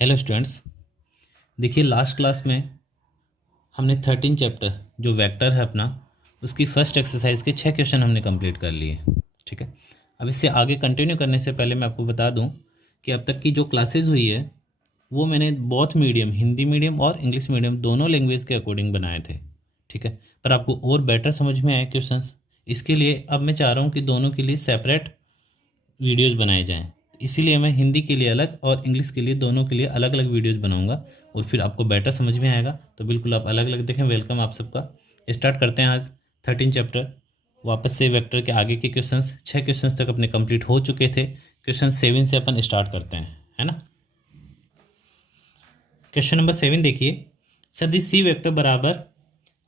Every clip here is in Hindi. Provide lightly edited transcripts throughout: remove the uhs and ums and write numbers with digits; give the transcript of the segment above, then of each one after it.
Hello students. देखिए लास्ट क्लास में हमने 13 चैप्टर जो वेक्टर है अपना उसकी फर्स्ट एक्सरसाइज के 6 क्वेश्चन हमने कंप्लीट कर लिए। ठीक है, अब इससे आगे कंटिन्यू करने से पहले मैं आपको बता दूं कि अब तक की जो क्लासेस हुई है वो मैंने बोथ मीडियम हिंदी मीडियम और इंग्लिश मीडियम दोनों लैंग्वेज के अकॉर्डिंग बनाए थे। ठीक है, पर आपको और बेटर समझ में आए क्वेश्चंस, इसके लिए अब मैं चाह रहा हूँ कि दोनों के लिए सेपरेट वीडियोज़ बनाए जाएँ। इसीलिए मैं हिंदी के लिए अलग और इंग्लिश के लिए दोनों के लिए अलग अलग वीडियोज़ बनाऊंगा और फिर आपको बेटर समझ में आएगा। तो बिल्कुल आप अलग अलग देखें। वेलकम आप सबका। स्टार्ट करते हैं आज 13 चैप्टर। वापस से वेक्टर के आगे के क्वेश्चंस 6 क्वेश्चंस तक अपने कंप्लीट हो चुके थे। क्वेश्चन 7 से अपन स्टार्ट करते हैं, है ना। क्वेश्चन नंबर 7 देखिए, सदिश सी वेक्टर बराबर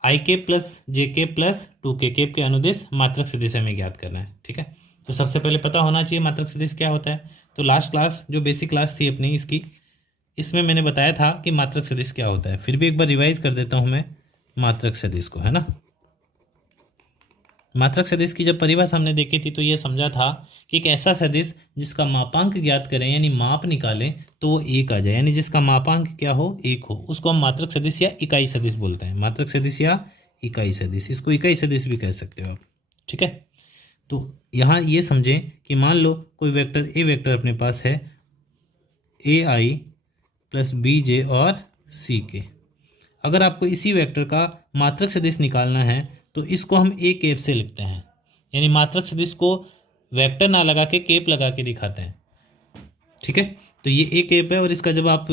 आई के प्लस जे के प्लस 2 के अनुदिश मात्रक सदिश हमें ज्ञात करना है। ठीक है, तो सबसे पहले पता होना चाहिए मात्रक सदिश क्या होता है। तो लास्ट क्लास जो बेसिक क्लास थी अपनी इसकी, इसमें मैंने बताया था कि मात्रक सदिश क्या होता है। फिर भी एक बार रिवाइज कर देता हूं मैं मात्रक सदिश को, है ना। मात्रक सदिश की जब परिभाषा हमने देखी थी तो ये समझा था कि एक ऐसा सदिश जिसका मापांक ज्ञात करें यानी माप निकालें तो वो एक आ जाए, यानी जिसका मापांक क्या हो, एक हो, उसको हम मात्रक सदिश या इकाई सदिश बोलते हैं। मात्रक सदिश या इकाई सदिश, इसको इकाई सदिश भी कह सकते हो आप। ठीक है, तो यहाँ ये समझें कि मान लो कोई वेक्टर ए वेक्टर अपने पास है ए आई प्लस बी जे और सी के। अगर आपको इसी वेक्टर का मात्रक सदिश निकालना है तो इसको हम ए केप से लिखते हैं, यानी मात्रक सदिश को वेक्टर ना लगा के केप लगा के दिखाते हैं। ठीक है, तो ये ए केप है और इसका जब आप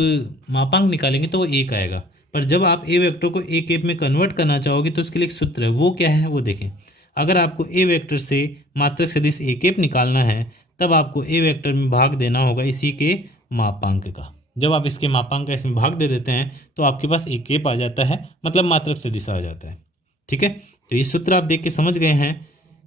मापांक निकालेंगे तो वो एक आएगा। पर जब आप ए वेक्टर को ए केप में कन्वर्ट करना चाहोगे तो उसके लिए एक सूत्र है, वो क्या है वो देखें। अगर आपको ए वेक्टर से मात्रक सदिश ए केप निकालना है तब आपको ए वेक्टर में भाग देना होगा इसी के मापांक का। जब आप इसके मापांक का इसमें भाग दे देते हैं तो आपके पास एक केप आ जाता है, मतलब मात्रक सदिश आ जाता है। ठीक है, तो ये सूत्र आप देख के समझ गए हैं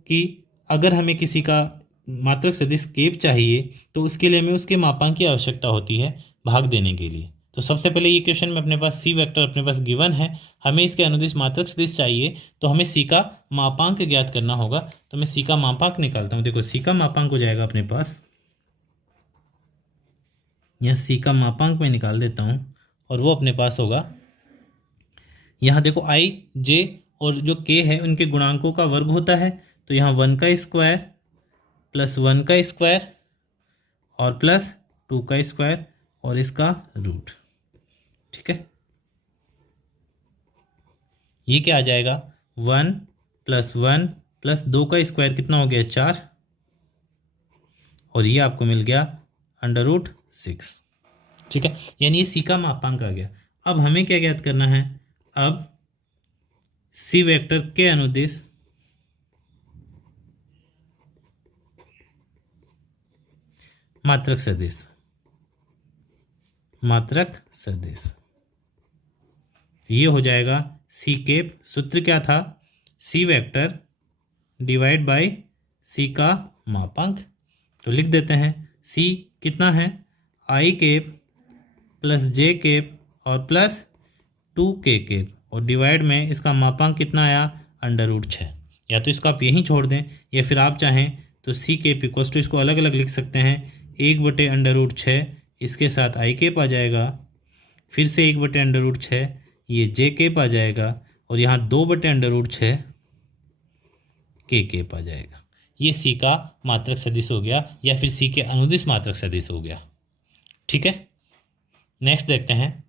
कि अगर हमें किसी का मात्रक सदिश केप चाहिए तो उसके लिए हमें उसके मापांक की आवश्यकता होती है भाग देने के लिए। तो सबसे पहले ये क्वेश्चन में अपने पास सी वेक्टर अपने पास गिवन है, हमें इसके अनुदिश मात्रक सदिश चाहिए तो हमें सी का मापांक ज्ञात करना होगा। तो मैं सी का मापांक निकालता हूँ। देखो सी का मापांक हो जाएगा अपने पास, यहाँ सी का मापांक मैं निकाल देता हूँ और वो अपने पास होगा, यहाँ देखो आई जे और जो के है उनके गुणांकों का वर्ग होता है। तो यहाँ 1 का स्क्वायर प्लस 1 का स्क्वायर और प्लस 2 का स्क्वायर और इसका रूट। ठीक है, ये क्या आ जाएगा 1 प्लस 1 प्लस 2 का स्क्वायर कितना हो गया 4 और ये आपको मिल गया √6। ठीक है, यानी ये सी का मापांक आ गया। अब हमें क्या ज्ञात करना है, अब सी वेक्टर के अनुदिश मात्रक सदिश, मात्रक सदिश ये हो जाएगा सी केप। सूत्र क्या था, सी वेक्टर डिवाइड बाय सी का मापांक। तो लिख देते हैं सी कितना है I cap plus J cap और प्लस 2 केप और डिवाइड में इसका मापांक कितना आया √6। या तो इसको आप यहीं छोड़ दें या फिर आप चाहें तो सी केप इक्वल्स टू इसको अलग अलग लिख सकते हैं 1/√6, इसके साथ आई केप आ जाएगा, फिर से 1/√6 ये जे केप आ जाएगा और यहाँ 2/√6 के केप आ जाएगा। ये सी का मात्रक सदिश हो गया या फिर सी के अनुदिश मात्रक सदिश हो गया। ठीक है, नेक्स्ट देखते हैं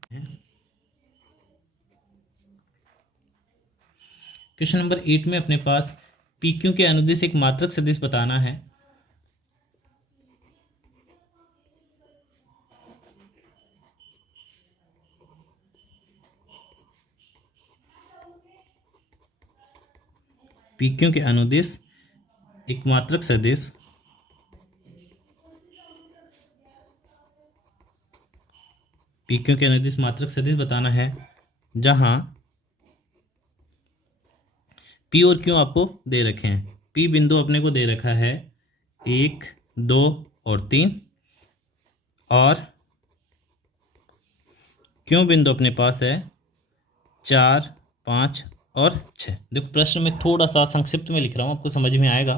क्वेश्चन नंबर 8 में अपने पास पी क्यू के अनुदिश एक मात्रक सदिश बताना है। पी क्यू के अनुदिश एक मात्रक सदिश पी क्यू के अनुदिश मात्रक सदिश बताना है जहां पी और क्यू आपको दे रखे हैं। पी बिंदु अपने को दे रखा है 1 2 और 3 और क्यू बिंदु अपने पास है 4 5 और 6। देखो प्रश्न में थोड़ा सा संक्षिप्त में लिख रहा हूँ, आपको समझ में आएगा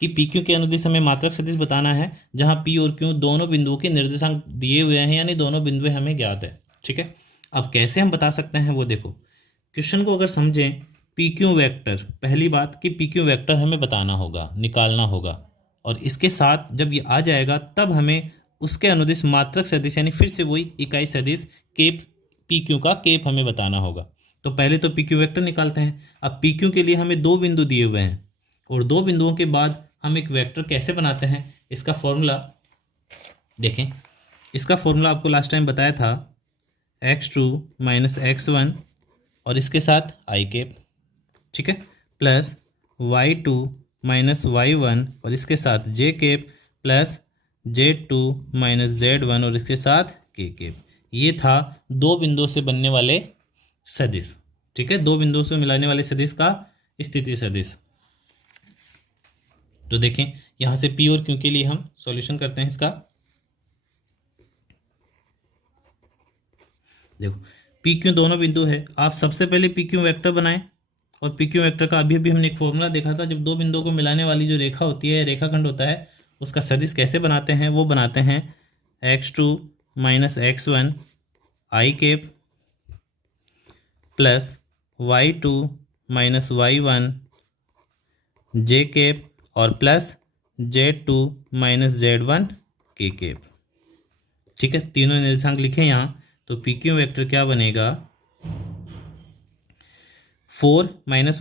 कि पी क्यू के अनुदिश हमें मात्रक सदिश बताना है जहाँ पी और क्यू दोनों बिंदुओं के निर्देशांक दिए हुए हैं, यानी दोनों बिंदु हमें ज्ञात है। ठीक है, अब कैसे हम बता सकते हैं वो देखो, क्वेश्चन को अगर समझें, पी क्यू वैक्टर, पहली बात कि पी क्यू वैक्टर हमें बताना होगा, निकालना होगा, और इसके साथ जब ये आ जाएगा तब हमें उसके अनुदिश मात्रक सदिश यानी फिर से वही इकाई सदिश केप पी क्यू का केप हमें बताना होगा। तो पहले तो पी क्यू वैक्टर निकालते हैं। अब पी क्यू के लिए हमें दो बिंदु दिए हुए हैं और दो बिंदुओं के बाद हम एक वेक्टर कैसे बनाते हैं, इसका फॉर्मूला देखें। इसका फॉर्मूला आपको लास्ट टाइम बताया था, x2 माइनस x1 और इसके साथ आई केप, ठीक है, प्लस y2 माइनस y1 और इसके साथ जे cap, plus z2 minus z1 और इसके साथ के केप। ये था दो बिंदुओं से बनने वाले सदिश। ठीक है, दो बिंदुओं से मिलाने वाले सदिश का स्थिति सदिश। तो देखें यहां से पी और क्यू के लिए हम सॉल्यूशन करते हैं इसका। देखो पी क्यू दोनों बिंदु है, आप सबसे पहले पी क्यू वैक्टर बनाएं और पी क्यू वैक्टर का अभी अभी हमने एक फॉर्मूला देखा था, जब दो बिंदुओं को मिलाने वाली जो रेखा होती है, रेखाखंड होता है, उसका सदिश कैसे बनाते हैं, वो बनाते हैं x2 minus x1 I cap plus y2 minus y1 J cap और plus z2 minus z1 K cap. ठीक है, तीनों निर्देशांक लिखे यहाँ। तो पी क्यू वैक्टर क्या बनेगा, 4 minus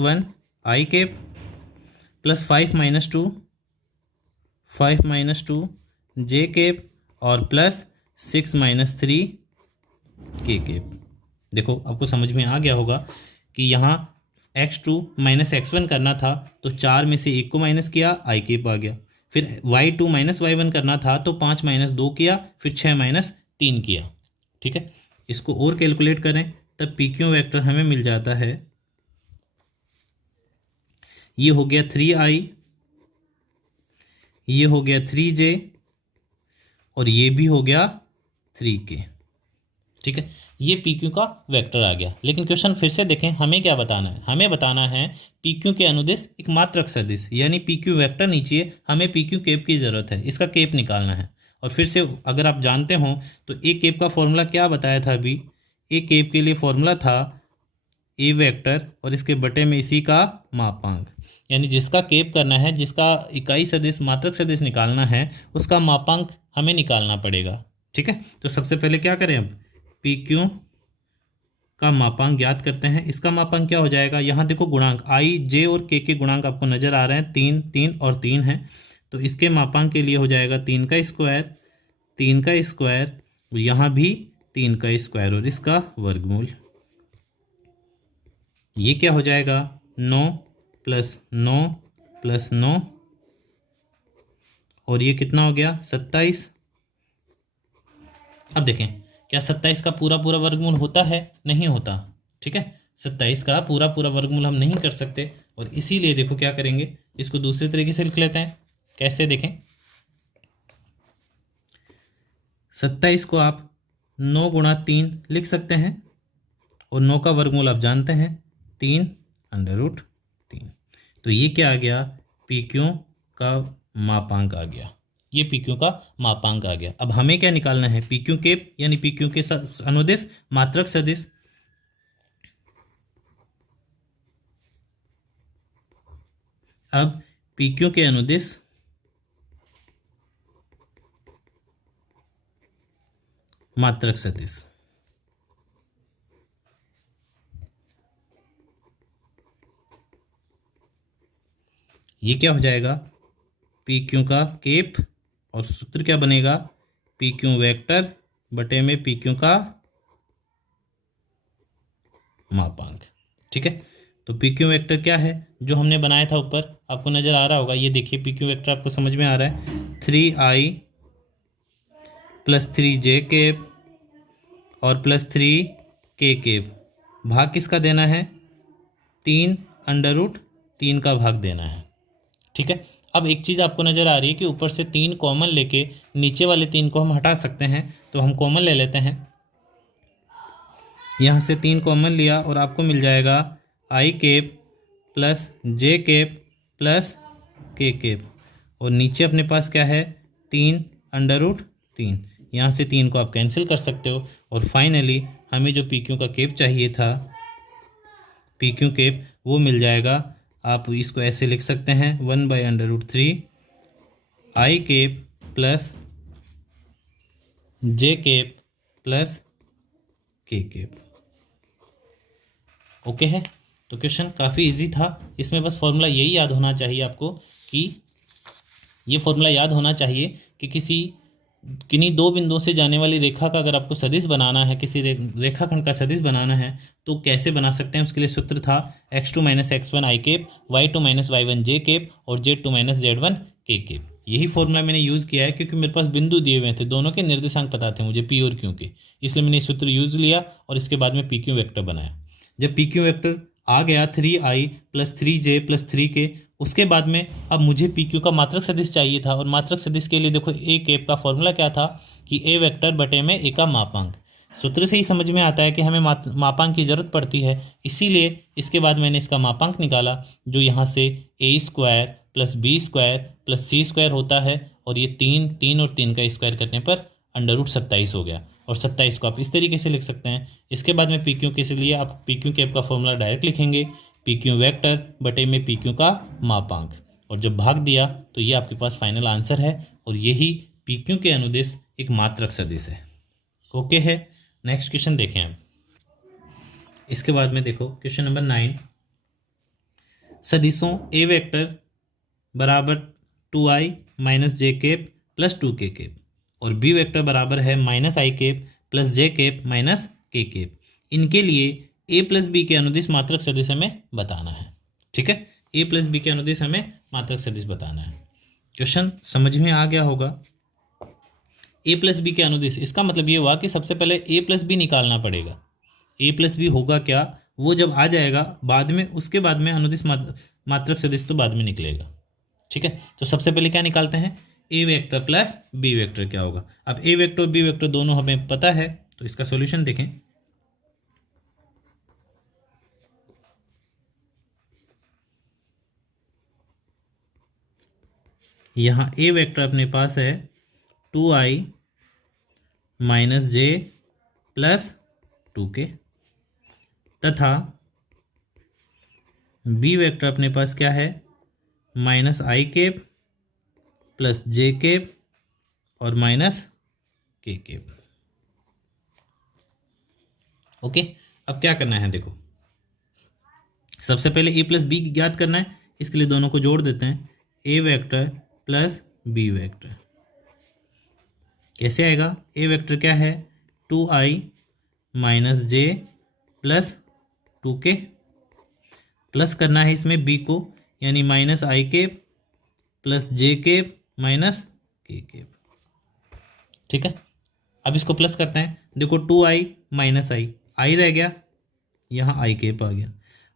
1 I cap plus 5 minus 2 J cap और प्लस 6 माइनस 3 के केप। देखो आपको समझ में आ गया होगा कि यहाँ x2 माइनस x1 करना था तो 4 में से 1 को माइनस किया, आई केप आ गया। फिर y2 माइनस y1 करना था तो 5 माइनस 2 किया, फिर 6 माइनस 3 किया। ठीक है, इसको और कैलकुलेट करें तब पी क्यू वैक्टर हमें मिल जाता है, ये हो गया 3i, ये हो गया 3j और ये भी हो गया 3k। ठीक है, ये पी क्यू का वेक्टर आ गया। लेकिन क्वेश्चन फिर से देखें, हमें क्या बताना है, हमें बताना है पी क्यू के अनुदिश एक मात्रक सदिश, यानी पी क्यू वैक्टर नीचे, हमें पी क्यू केप की ज़रूरत है, इसका केप निकालना है। और फिर से अगर आप जानते हो तो ए केप का फॉर्मूला क्या बताया था अभी, ए केप के लिए फॉर्मूला था ए वेक्टर और इसके बटे में इसी का मापांक, यानी जिसका केप करना है, जिसका इकाई सदिश मात्रक सदिश निकालना है, उसका मापांक हमें निकालना पड़ेगा। ठीक है, तो सबसे पहले क्या करें, अब पी क्यू का मापांक ज्ञात करते हैं। इसका मापांक क्या हो जाएगा, यहाँ देखो गुणांक आई जे और के गुणांक आपको नज़र आ रहे हैं, 3 3 और 3 है, तो इसके मापांक के लिए हो जाएगा 3 का स्क्वायर, यहाँ भी 3 का स्क्वायर और इसका वर्गमूल। ये क्या हो जाएगा, 9 प्लस 9 प्लस 9 और ये कितना हो गया 27। अब देखें क्या 27 का पूरा वर्गमूल होता है, नहीं होता। ठीक है, 27 का पूरा वर्गमूल हम नहीं कर सकते और इसीलिए देखो क्या करेंगे, इसको दूसरे तरीके से लिख लेते हैं। कैसे देखें, 27 को आप 9 गुणा 3 लिख सकते हैं और 9 का वर्गमूल आप जानते हैं 3√3। तो ये क्या आ गया, पी क्यू का मापांक आ गया, ये पी क्यू का मापांक आ गया। अब हमें क्या निकालना है, पी क्यू केप यानी पी क्यू के अनुदिश मात्रक सदिश। अब पी क्यू के अनुदिश मात्रक सदिश, ये क्या हो जाएगा, पी क्यू का केप और सूत्र क्या बनेगा, पी क्यू वेक्टर बटे में पी क्यू का मापांक। ठीक है, तो पी क्यू वेक्टर क्या है, जो हमने बनाया था ऊपर आपको नज़र आ रहा होगा, ये देखिए पी क्यू वेक्टर आपको समझ में आ रहा है, 3i प्लस 3j केप और प्लस 3k केप। भाग किसका देना है, 3√3 का भाग देना है। ठीक है, अब एक चीज़ आपको नज़र आ रही है कि ऊपर से 3 कॉमन लेके नीचे वाले 3 को हम हटा सकते हैं, तो हम कॉमन ले लेते हैं। यहाँ से 3 कॉमन लिया और आपको मिल जाएगा I cap plus J cap plus K cap, और नीचे अपने पास क्या है 3√3। यहाँ से 3 को आप कैंसिल कर सकते हो, और फाइनली हमें जो पी क्यू का केप चाहिए था, पी क्यू केप, वो मिल जाएगा। आप इसको ऐसे लिख सकते हैं 1/√3 I cap plus J cap plus K cap. Okay है। तो क्वेश्चन काफ़ी इजी था, इसमें बस फॉर्मूला यही याद होना चाहिए आपको कि ये फॉर्मूला याद होना चाहिए कि किन्हीं दो बिंदुओं से जाने वाली रेखा का अगर आपको सदिश बनाना है, किसी रेखाखंड का सदिश बनाना है तो कैसे बना सकते हैं। उसके लिए सूत्र था x2 - x1 I cap, y2 - y1 J cap और z2 - z1 के केप। यही फॉर्मूला मैंने यूज़ किया है क्योंकि मेरे पास बिंदु दिए हुए थे, दोनों के निर्देशांक पता थे मुझे p और q के, इसलिए मैंने सूत्र यूज़ लिया और इसके बाद में pq वेक्टर बनाया। जब pq वेक्टर आ गया 3i + 3j + 3k, उसके बाद में अब मुझे पी क्यू का मात्रक सदिश चाहिए था, और मात्रक सदिश के लिए देखो ए केप का फॉर्मूला क्या था कि ए वेक्टर बटे में ए का मापांक। सूत्र से ही समझ में आता है कि हमें मापांक की जरूरत पड़ती है, इसीलिए इसके बाद मैंने इसका मापांक निकाला जो यहाँ से a² + b² + c² होता है, और ये 3 और 3 का स्क्वायर करने पर √27 हो गया, और 27 को आप इस तरीके से लिख सकते हैं। इसके बाद में पी क्यू के लिए आप पी क्यू केप का फॉर्मूला डायरेक्ट लिखेंगे, पी क्यू वेक्टर बटे में पी क्यू का मापांक, और जब भाग दिया तो ये आपके पास फाइनल आंसर है, और यही पी क्यू के अनुदिश एक मात्रक सदिश है। ओके है। नेक्स्ट क्वेश्चन देखें अब। इसके बाद में देखो क्वेश्चन नंबर 9, सदिशों ए वेक्टर बराबर 2i - j cap + 2k cap और बी वेक्टर बराबर है -i cap + j cap - k cap, इनके लिए a + b के अनुदिश मात्रक सदिश हमें बताना है। ठीक है, a + b के अनुदिश हमें मात्रक सदिश बताना है। क्वेश्चन समझ में आ गया होगा। a + b के अनुदिश, इसका मतलब ये हुआ कि सबसे पहले a + b निकालना पड़ेगा। a + b होगा क्या, वो जब आ जाएगा बाद में, उसके बाद में अनुदिश मात्रक सदिश तो बाद में निकलेगा। ठीक है, तो सबसे पहले क्या निकालते हैं, a vector plus b vector क्या होगा। अब a वेक्टर और b वेक्टर दोनों हमें पता है, तो इसका सॉल्यूशन देखें। यहाँ a वेक्टर अपने पास है 2i - j + 2k, तथा b वेक्टर अपने पास क्या है -i केप + j केप और -k केप। ओके, अब क्या करना है, देखो सबसे पहले a + b ज्ञात करना है, इसके लिए दोनों को जोड़ देते हैं, a vector plus b vector. कैसे आएगा, a वेक्टर क्या है 2i - j + 2k, प्लस करना है इसमें b को, यानी -i cap + j cap - k cap. ठीक है, अब इसको प्लस करते हैं, देखो 2i - i रह गया, यहाँ i केप आ गया,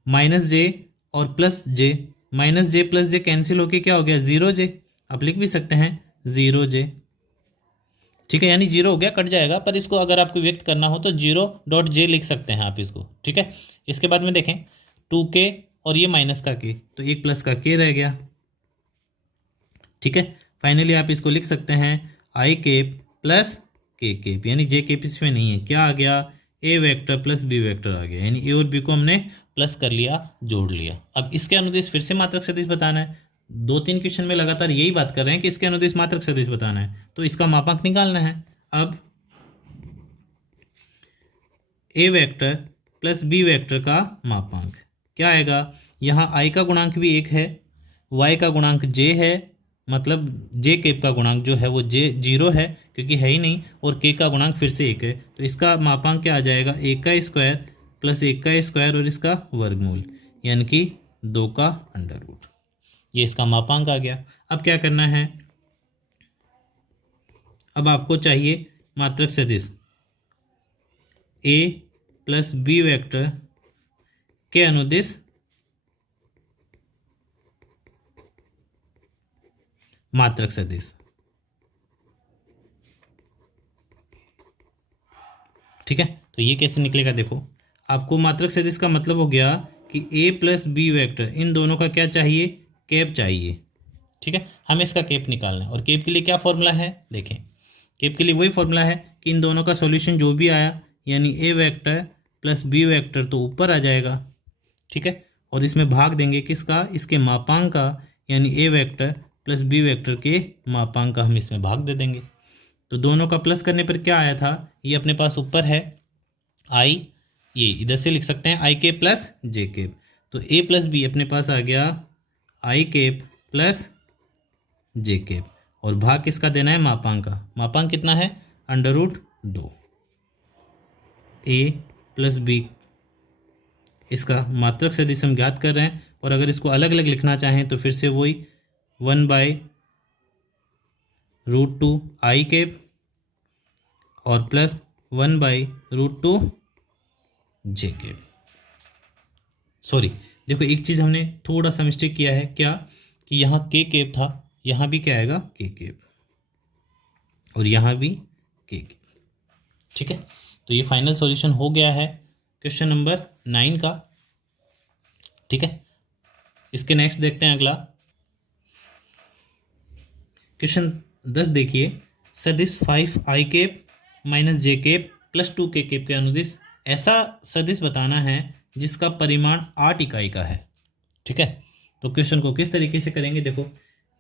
-j और +j, -j + j कैंसिल होके क्या हो गया 0j, आप लिख भी सकते हैं 0j। ठीक है, यानी 0 हो गया, कट जाएगा, पर इसको अगर आपको व्यक्त करना हो तो 0.j लिख सकते हैं आप इसको। ठीक है, इसके बाद में देखें 2k और ये माइनस का k, तो एक प्लस का k रह गया। ठीक है, फाइनली आप इसको लिख सकते हैं i केप + k केप, यानी j केप इसमें नहीं है, क्या आ गया a vector plus b vector आ गया, यानी a और b को हमने प्लस कर लिया, जोड़ लिया। अब इसके अनुदिश फिर से मात्रक सदिश बताना है, 2-3 क्वेश्चन में लगातार यही बात कर रहे हैं कि इसके अनुदिश मात्रक सदिश बताना है, तो इसका मापांक निकालना है। अब a vector plus b vector का मापांक क्या आएगा, यहाँ i का गुणांक भी 1 है, y का गुणांक j है, मतलब j केप का गुणांक जो है वो j 0 है क्योंकि है ही नहीं, और k का गुणांक फिर से 1 है, तो इसका मापांक क्या आ जाएगा 1 का स्क्वायर प्लस 1 का स्क्वायर और इसका वर्गमूल, यानी कि 2 का अंडर रूट। ये इसका मापांक आ गया। अब क्या करना है, अब आपको चाहिए मात्रक सदिश a + b वेक्टर के अनुदिश मात्रक सदिश। ठीक है, तो ये कैसे निकलेगा, देखो आपको मात्रक सदिश का मतलब हो गया कि a + b वेक्टर, इन दोनों का क्या चाहिए केप चाहिए। ठीक है, हमें इसका केप निकालना है। और केप के लिए क्या फॉर्मूला है, देखें केप के लिए वही फॉर्मूला है कि इन दोनों का सॉल्यूशन जो भी आया यानी A vector plus B vector तो ऊपर आ जाएगा। ठीक है, और इसमें भाग देंगे किसका, इसके मापांक का, यानी A vector plus B vector के मापांक का हम इसमें भाग दे देंगे। तो दोनों का प्लस करने पर क्या आया था, ये अपने पास ऊपर है आई, ये इधर से लिख सकते हैं आई केप प्लस जे केप। तो ए प्लस बी अपने पास आ गया आई केप प्लस जे केप, और भाग किसका देना है, मापांक का। मापांक कितना है, √2। ए प्लस बी इसका मात्रक सदिश हम ज्ञात कर रहे हैं, और अगर इसको अलग अलग लिखना चाहें तो फिर से वही 1/√2 आई केप और प्लस 1/√2 जे केप। सॉरी, देखो एक चीज़ हमने थोड़ा सा मिस्टेक किया है, क्या कि यहाँ के केप था, यहाँ भी क्या आएगा के केप, और यहाँ भी के केप। ठीक है, तो ये फाइनल सॉल्यूशन हो गया है क्वेश्चन नंबर 9 का। ठीक है, इसके नेक्स्ट देखते हैं अगला क्वेश्चन 10। देखिए, सदिश 5 I cap minus J cap plus 2 K cap के अनुदिश ऐसा सदिश बताना है जिसका परिमाण 8 इकाई का है। ठीक है, तो क्वेश्चन को किस तरीके से करेंगे, देखो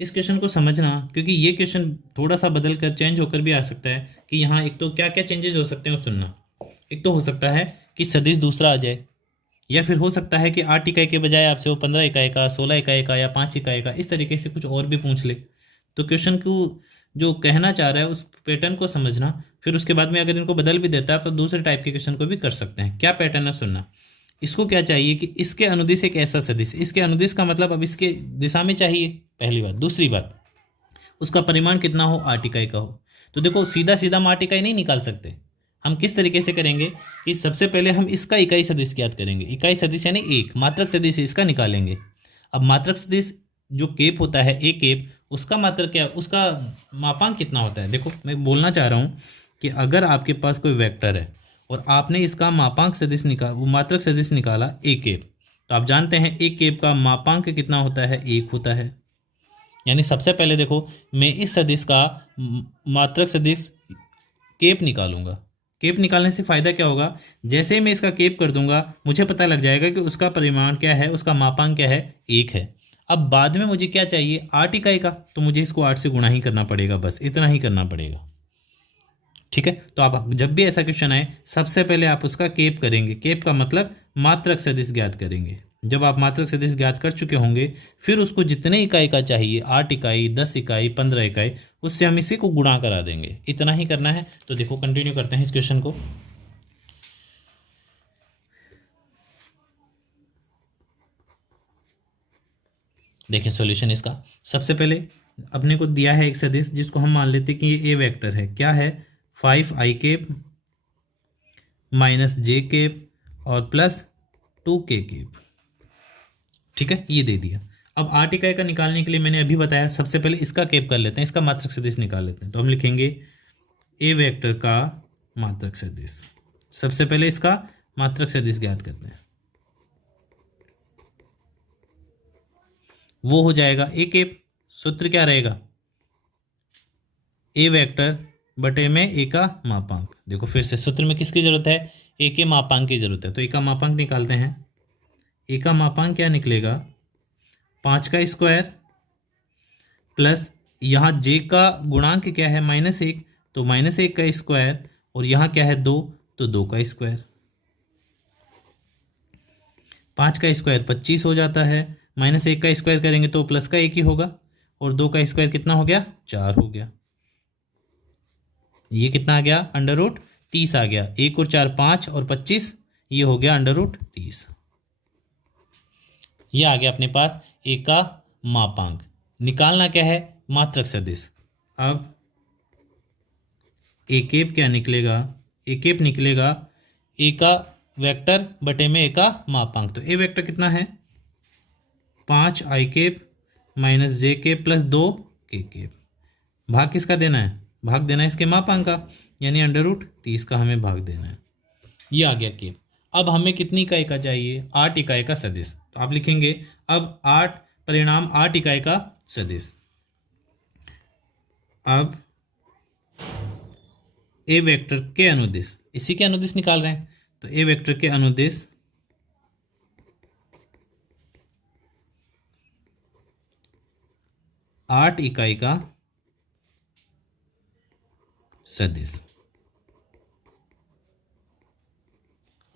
इस क्वेश्चन को समझना, क्योंकि ये क्वेश्चन थोड़ा सा बदल कर चेंज होकर भी आ सकता है कि यहाँ एक तो क्या क्या चेंजेस हो सकते हैं वो सुनना। एक तो हो सकता है कि सदिश दूसरा आ जाए, या फिर हो सकता है कि 8 इकाई के बजाय आपसे वो 15 इकाई का, 16 इकाई का या 5 इकाई का, इस तरीके से कुछ और भी पूछ ले। तो क्वेश्चन को जो कहना चाह रहा है उस पैटर्न को समझना, फिर उसके बाद में अगर इनको बदल भी देता है तो दूसरे टाइप के क्वेश्चन को भी कर सकते हैं। क्या पैटर्न है सुनना, इसको क्या चाहिए कि इसके अनुदिश एक ऐसा सदिश, इसके अनुदिश का मतलब अब इसके दिशा में चाहिए, पहली बात। दूसरी बात, उसका परिमाण कितना हो, 8 इकाई का हो। तो देखो सीधा सीधा हम 8 इकाई नहीं निकाल सकते, हम किस तरीके से करेंगे कि सबसे पहले हम इसका इकाई सदिश ज्ञात करेंगे। इकाई सदिश यानी एक मात्रक सदिश इसका निकालेंगे। अब मात्रक सदिश जो केप होता है ए केप, उसका मात्रक क्या, उसका मापांक कितना होता है। देखो मैं बोलना चाह रहा हूँ कि अगर आपके पास कोई वेक्टर है और आपने इसका मापांक सदिश वो मात्रक सदिश निकाला ए केप, तो आप जानते हैं ए केप का मापांक कितना होता है, 1 होता है। यानी सबसे पहले देखो मैं इस सदिश का मात्रक सदिश केप निकालूंगा। केप निकालने से फ़ायदा क्या होगा, जैसे ही मैं इसका केप कर दूंगा मुझे पता लग जाएगा कि उसका परिमाण क्या है, उसका मापांक क्या है, 1 है। अब बाद में मुझे क्या चाहिए, 8 इकाई का, तो मुझे इसको 8 से गुणा ही करना पड़ेगा, बस इतना ही करना पड़ेगा। ठीक है, तो आप जब भी ऐसा क्वेश्चन आए सबसे पहले आप उसका केप करेंगे। केप का मतलब मात्रक सदिश ज्ञात करेंगे। जब आप मात्रक सदिश ज्ञात कर चुके होंगे फिर उसको जितने इकाई का चाहिए, 8 इकाई, 10 इकाई, 15 इकाई, उससे हम इसी को गुणा करा देंगे। इतना ही करना है। तो देखो कंटिन्यू करते हैं इस क्वेश्चन को। देखें सॉल्यूशन इसका, सबसे पहले अपने को दिया है एक सदिश जिसको हम मान लेते हैं कि ये ए वेक्टर है। क्या है, 5 I cap minus J cap और प्लस 2 के केप। ठीक है, ये दे दिया। अब 8 इकाई का निकालने के लिए मैंने अभी बताया सबसे पहले इसका केप कर लेते हैं, इसका मात्रक सदिश निकाल लेते हैं। तो हम लिखेंगे ए वेक्टर का मात्रक सदिश। सबसे पहले इसका मात्रक सदिश ज्ञात करते हैं, वो हो जाएगा ए केप। सूत्र क्या रहेगा, ए वेक्टर बटे में ए का मापांक। देखो फिर से सूत्र में किसकी जरूरत है, ए के मापांक की जरूरत है। तो ए का मापांक निकालते हैं। ए का मापांक क्या निकलेगा, 5 का स्क्वायर प्लस यहाँ जे का गुणांक क्या है, -1, तो -1 का स्क्वायर, और यहाँ क्या है 2, तो 2 का स्क्वायर। 5 का स्क्वायर 25 हो जाता है, -1 का स्क्वायर करेंगे तो प्लस का 1 ही होगा, और 2 का स्क्वायर कितना हो गया, 4 हो गया। ये कितना आ गया, √30 आ गया। 1 और 4 5 और 25, ये हो गया √30। ये आ गया अपने पास ए का मापांक। निकालना क्या है, मात्रक सदिश। अब ए केप क्या निकलेगा, ए केप निकलेगा ए का वेक्टर बटे में ए का मापांक। तो ए वेक्टर कितना है, 5 I cap minus J cap plus 2 K cap. भाग किसका देना है, भाग देना है इसके मापांक का, यानी √30 का हमें भाग देना है। ये आ गया केप। अब हमें कितनी इकाई का चाहिए, 8 इकाई का सदिश। तो आप लिखेंगे अब 8 परिणाम 8 इकाई का सदिश। अब ए वेक्टर के अनुदिश, इसी के अनुदिश निकाल रहे हैं, तो ए वेक्टर के अनुदिश 8 इकाई का सदिश।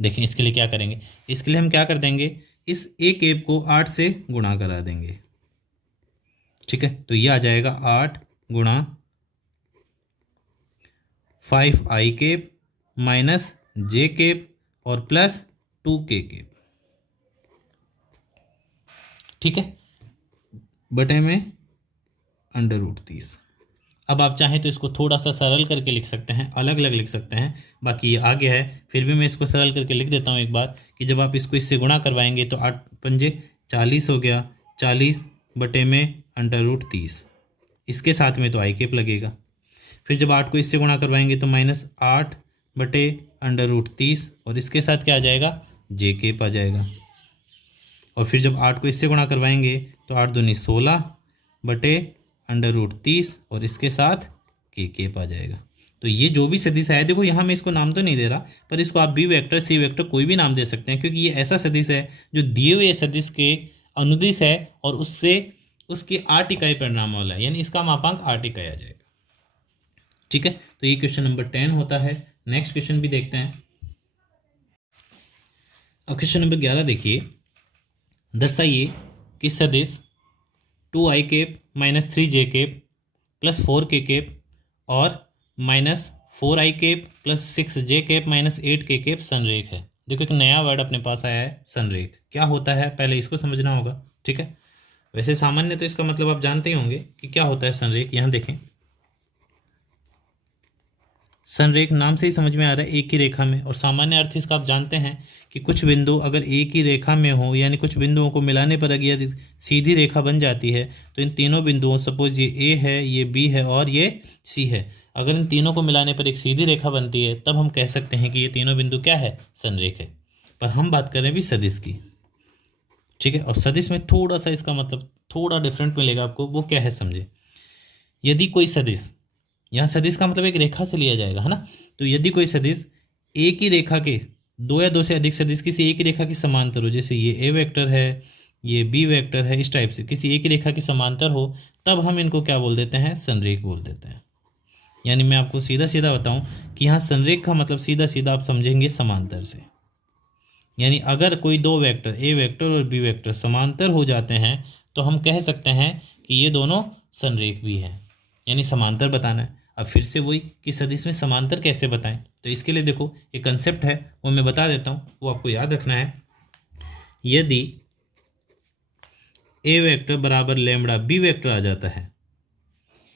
देखें इसके लिए क्या करेंगे, इसके लिए हम क्या कर देंगे, इस ए कैप को 8 से गुणा करा देंगे। ठीक है, तो ये आ जाएगा 8 गुणा 5i कैप माइनस जे कैप और प्लस 2k कैप। ठीक है, बटे में √30। अब आप चाहें तो इसको थोड़ा सा सरल करके लिख सकते हैं, अलग अलग लिख सकते हैं, बाकी ये आ गया है, फिर भी मैं इसको सरल करके लिख देता हूँ एक बार कि जब आप इसको इससे गुणा करवाएंगे तो 8 पंजे 40 हो गया, 40 बटे में √30, इसके साथ में तो आई कैप लगेगा। फिर जब 8 को इससे गुणा करवाएंगे तो -8 बटे √30 और इसके साथ क्या आ जाएगा, जे कैप आ जाएगा। और फिर जब 8 को इससे गुणा करवाएंगे तो 8 दूनी 16 बटे √30 और इसके साथ के कैप आ जाएगा। तो ये जो भी सदिश है, देखो यहाँ मैं इसको नाम तो नहीं दे रहा, पर इसको आप बी वेक्टर सी वेक्टर कोई भी नाम दे सकते हैं, क्योंकि ये ऐसा सदिश है जो दिए हुए सदिश के अनुदिश है और उससे उसकी 8 इकाई परिणाम वाला है, यानी इसका मापांक 8 इकाई आ जाएगा। ठीक है, तो ये क्वेश्चन नंबर 10 होता है। नेक्स्ट क्वेश्चन भी देखते हैं। अब क्वेश्चन नंबर 11 देखिए, दर्शाइए कि सदिश 2i cap minus 3j cap plus 4k cap और -4i cap plus 6j cap minus 8k cap संरेख है। देखो एक नया वर्ड अपने पास आया है, संरेख। क्या होता है पहले इसको समझना होगा। ठीक है, वैसे सामान्य तो इसका मतलब आप जानते ही होंगे कि क्या होता है संरेख। यहाँ देखें, संरेख नाम से ही समझ में आ रहा है एक ही रेखा में, और सामान्य अर्थ इसका आप जानते हैं कि कुछ बिंदु अगर एक ही रेखा में हो, यानी कुछ बिंदुओं को मिलाने पर अगर यदि सीधी रेखा बन जाती है तो इन तीनों बिंदुओं, सपोज ये ए है, ये बी है और ये सी है, अगर इन तीनों को मिलाने पर एक सीधी रेखा बनती है तब हम कह सकते हैं कि ये तीनों बिंदु क्या है, संरेख है। पर हम बात कर रहे हैं भी सदिश की। ठीक है, और सदिश में थोड़ा सा इसका मतलब थोड़ा डिफरेंट मिलेगा आपको। वो क्या है समझे, यदि कोई सदिश, यहाँ सदिश का मतलब एक रेखा से लिया जाएगा, है ना। तो यदि कोई सदिश एक ही रेखा के दो या दो से अधिक सदिश किसी एक ही रेखा की समांतर हो, जैसे ये ए वेक्टर है, ये बी वेक्टर है, इस टाइप से किसी एक ही रेखा की समांतर हो, तब हम इनको क्या बोल देते हैं, संरेख बोल देते हैं। यानी मैं आपको सीधा सीधा बताऊं कि यहाँ संरेख का मतलब सीधा सीधा आप समझेंगे समांतर से। यानी अगर कोई दो वेक्टर ए वेक्टर और बी वेक्टर समांतर हो जाते हैं तो हम कह सकते हैं कि ये दोनों संरेख भी हैं, यानी समांतर बताना है। अब फिर से वही कि सदिश में समांतर कैसे बताएं, तो इसके लिए देखो एक कंसेप्ट है, वो मैं बता देता हूँ, वो आपको याद रखना है। यदि ए वेक्टर बराबर लैम्बडा बी वेक्टर आ जाता है,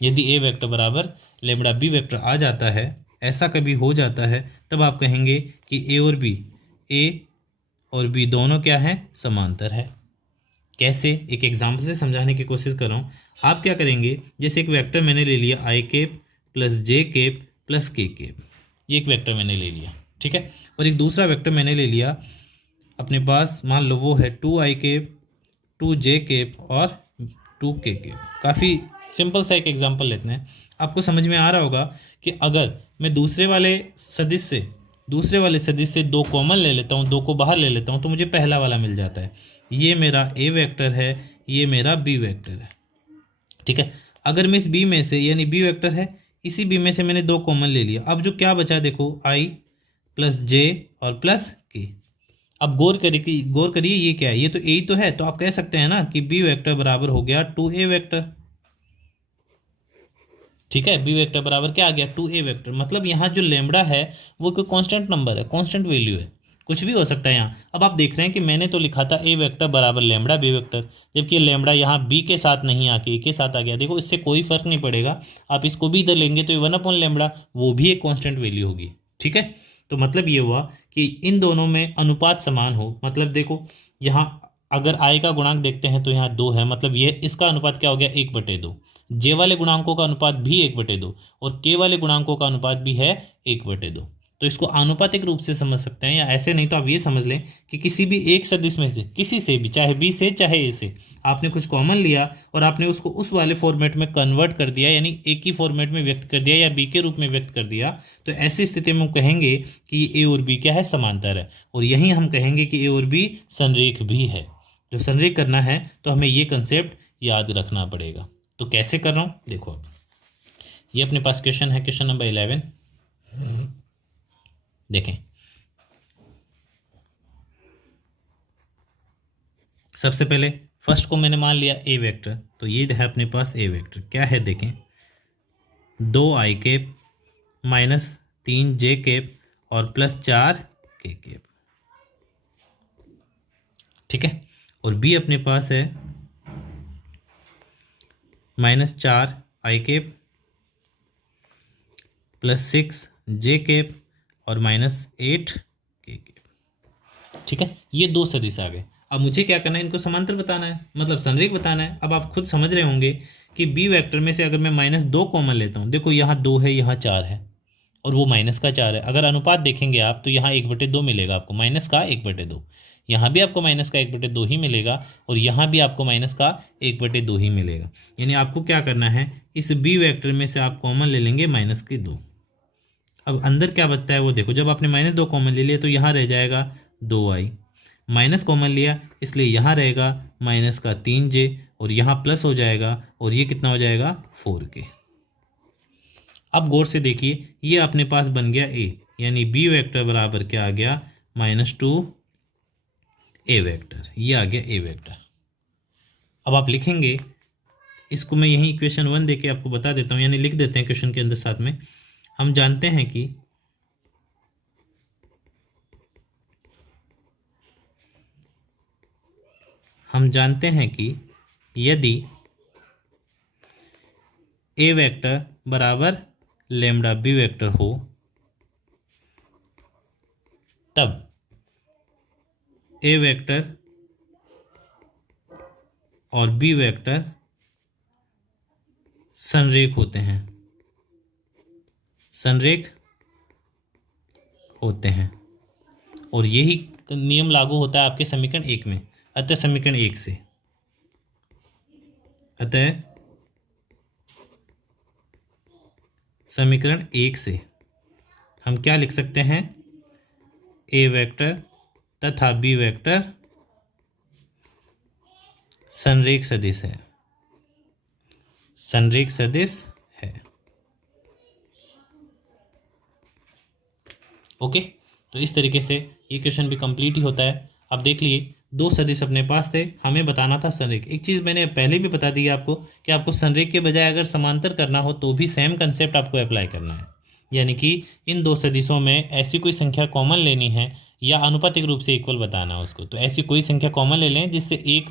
यदि ए वेक्टर बराबर लैम्बडा बी वेक्टर आ जाता है, ऐसा कभी हो जाता है, तब आप कहेंगे कि ए और बी दोनों क्या हैं, समांतर है। कैसे, एक एग्जाम्पल से समझाने की कोशिश कर रहा हूँ। आप क्या करेंगे, जैसे एक वेक्टर मैंने ले लिया आई कैप प्लस जे कैप प्लस के कैप, ये एक वेक्टर मैंने ले लिया। ठीक है, और एक दूसरा वेक्टर मैंने ले लिया अपने पास, मान लो वो है 2i कैप 2j कैप और 2k कैप। काफ़ी सिंपल सा एक एग्जाम्पल लेते हैं, आपको समझ में आ रहा होगा कि अगर मैं दूसरे वाले सदिश से दो कॉमन ले लेता हूँ, दो को बाहर ले लेता हूँ, तो मुझे पहला वाला मिल जाता है। ये मेरा ए वेक्टर है, ये मेरा बी वेक्टर है। ठीक है, अगर मैं इस बी में से, यानी बी वेक्टर है, इसी बी में से मैंने दो कॉमन ले लिया, अब जो क्या बचा देखो, आई प्लस जे और प्लस के। अब गौर करिए ये क्या है, ये तो ए ही तो है, तो आप कह सकते हैं ना कि बी वेक्टर बराबर हो गया 2a वेक्टर। ठीक है, बी वेक्टर बराबर क्या आ गया, 2a वेक्टर। मतलब यहाँ जो लैम्बडा है वो कोई कांस्टेंट नंबर है, कांस्टेंट वैल्यू है, कुछ भी हो सकता है यहाँ। अब आप देख रहे हैं कि मैंने तो लिखा था ए वेक्टर बराबर लैम्बडा बी वेक्टर, जबकि लैम्बडा यहाँ बी के साथ नहीं आके ए के साथ आ गया। देखो इससे कोई फर्क नहीं पड़ेगा, आप इसको भी इधर लेंगे तो 1/लैम्बडा, वो भी एक कांस्टेंट वैल्यू होगी। ठीक है, तो मतलब ये हुआ कि इन दोनों में अनुपात समान हो। मतलब देखो यहाँ अगर आई का गुणांक देखते हैं तो यहाँ 2 है, मतलब ये इसका अनुपात क्या हो गया, 1/2। जे वाले गुणांकों का अनुपात भी 1/2 और के वाले गुणांकों का अनुपात भी है 1/2। तो इसको आनुपातिक रूप से समझ सकते हैं, या ऐसे नहीं तो आप ये समझ लें कि किसी भी एक सदिश में से, किसी से भी, चाहे बी से चाहे ए से, आपने कुछ कॉमन लिया और आपने उसको उस वाले फॉर्मेट में कन्वर्ट कर दिया, यानी एक ही फॉर्मेट में व्यक्त कर दिया या बी के रूप में व्यक्त कर दिया, तो ऐसी स्थिति में हम कहेंगे कि ए और बी क्या है, समांतर है। और यहीं हम कहेंगे कि ए और बी संरेख भी है। जो संरेख करना है तो हमें ये कंसेप्ट याद रखना पड़ेगा। तो कैसे कर रहा हूँ देखो, ये अपने पास क्वेश्चन है, क्वेश्चन नंबर 11 देखें। सबसे पहले फर्स्ट को मैंने मान लिया ए वेक्टर, तो ये है अपने पास ए वेक्टर क्या है, देखें 2i cap minus 3j cap और प्लस 4k कैप, ठीक है। और बी अपने पास है minus 4i cap plus 6j cap और माइनस 8k कैप, ठीक है। ये दो सदिश आ गए। अब मुझे क्या करना है, इनको समांतर बताना है, मतलब संरेख बताना है। अब आप खुद समझ रहे होंगे कि बी वेक्टर में से अगर मैं -2 कॉमन लेता हूँ, देखो यहाँ 2 है, यहाँ 4 है और वो माइनस का 4 है। अगर अनुपात देखेंगे आप तो यहाँ 1/2 मिलेगा आपको, माइनस का 1/2। यहाँ भी आपको माइनस का 1/2 ही मिलेगा और यहाँ भी आपको माइनस का 1/2 ही मिलेगा। यानी आपको क्या करना है, इस बी वेक्टर में से आप कॉमन ले लेंगे -2। अब अंदर क्या बचता है वो देखो, जब आपने -2 कॉमन ले लिया तो यहाँ रह जाएगा 2i, माइनस कॉमन लिया इसलिए यहाँ रहेगा माइनस का 3j और यहाँ प्लस हो जाएगा और ये कितना हो जाएगा 4k। अब गौर से देखिए, ये अपने पास बन गया a, यानी b वेक्टर बराबर क्या आ गया, -2 a वेक्टर, ये आ गया a वेक्टर। अब आप लिखेंगे इसको, मैं यहीं इक्वेशन 1 देके आपको बता देता हूँ, यानी लिख देते हैं क्वेश्चन के अंदर साथ में। हम जानते हैं कि यदि a वेक्टर बराबर लैम्ब्डा b वेक्टर हो तब a वेक्टर और b वेक्टर संरेख होते हैं, और यही नियम लागू होता है आपके समीकरण 1 में। अतः समीकरण 1 से हम क्या लिख सकते हैं, a वेक्टर तथा b वेक्टर संरेख सदिश है, ओके। तो इस तरीके से ये क्वेश्चन भी कंप्लीट ही होता है। अब देख लिए, दो सदिश अपने पास थे, हमें बताना था संरेख। एक चीज़ मैंने पहले भी बता दी आपको कि आपको संरेख के बजाय अगर समांतर करना हो तो भी सेम कंसेप्ट आपको अप्लाई करना है, यानी कि इन दो सदिशों में ऐसी कोई संख्या कॉमन लेनी है या अनुपातिक रूप से इक्वल बताना है उसको। तो ऐसी कोई संख्या कॉमन ले लें जिससे एक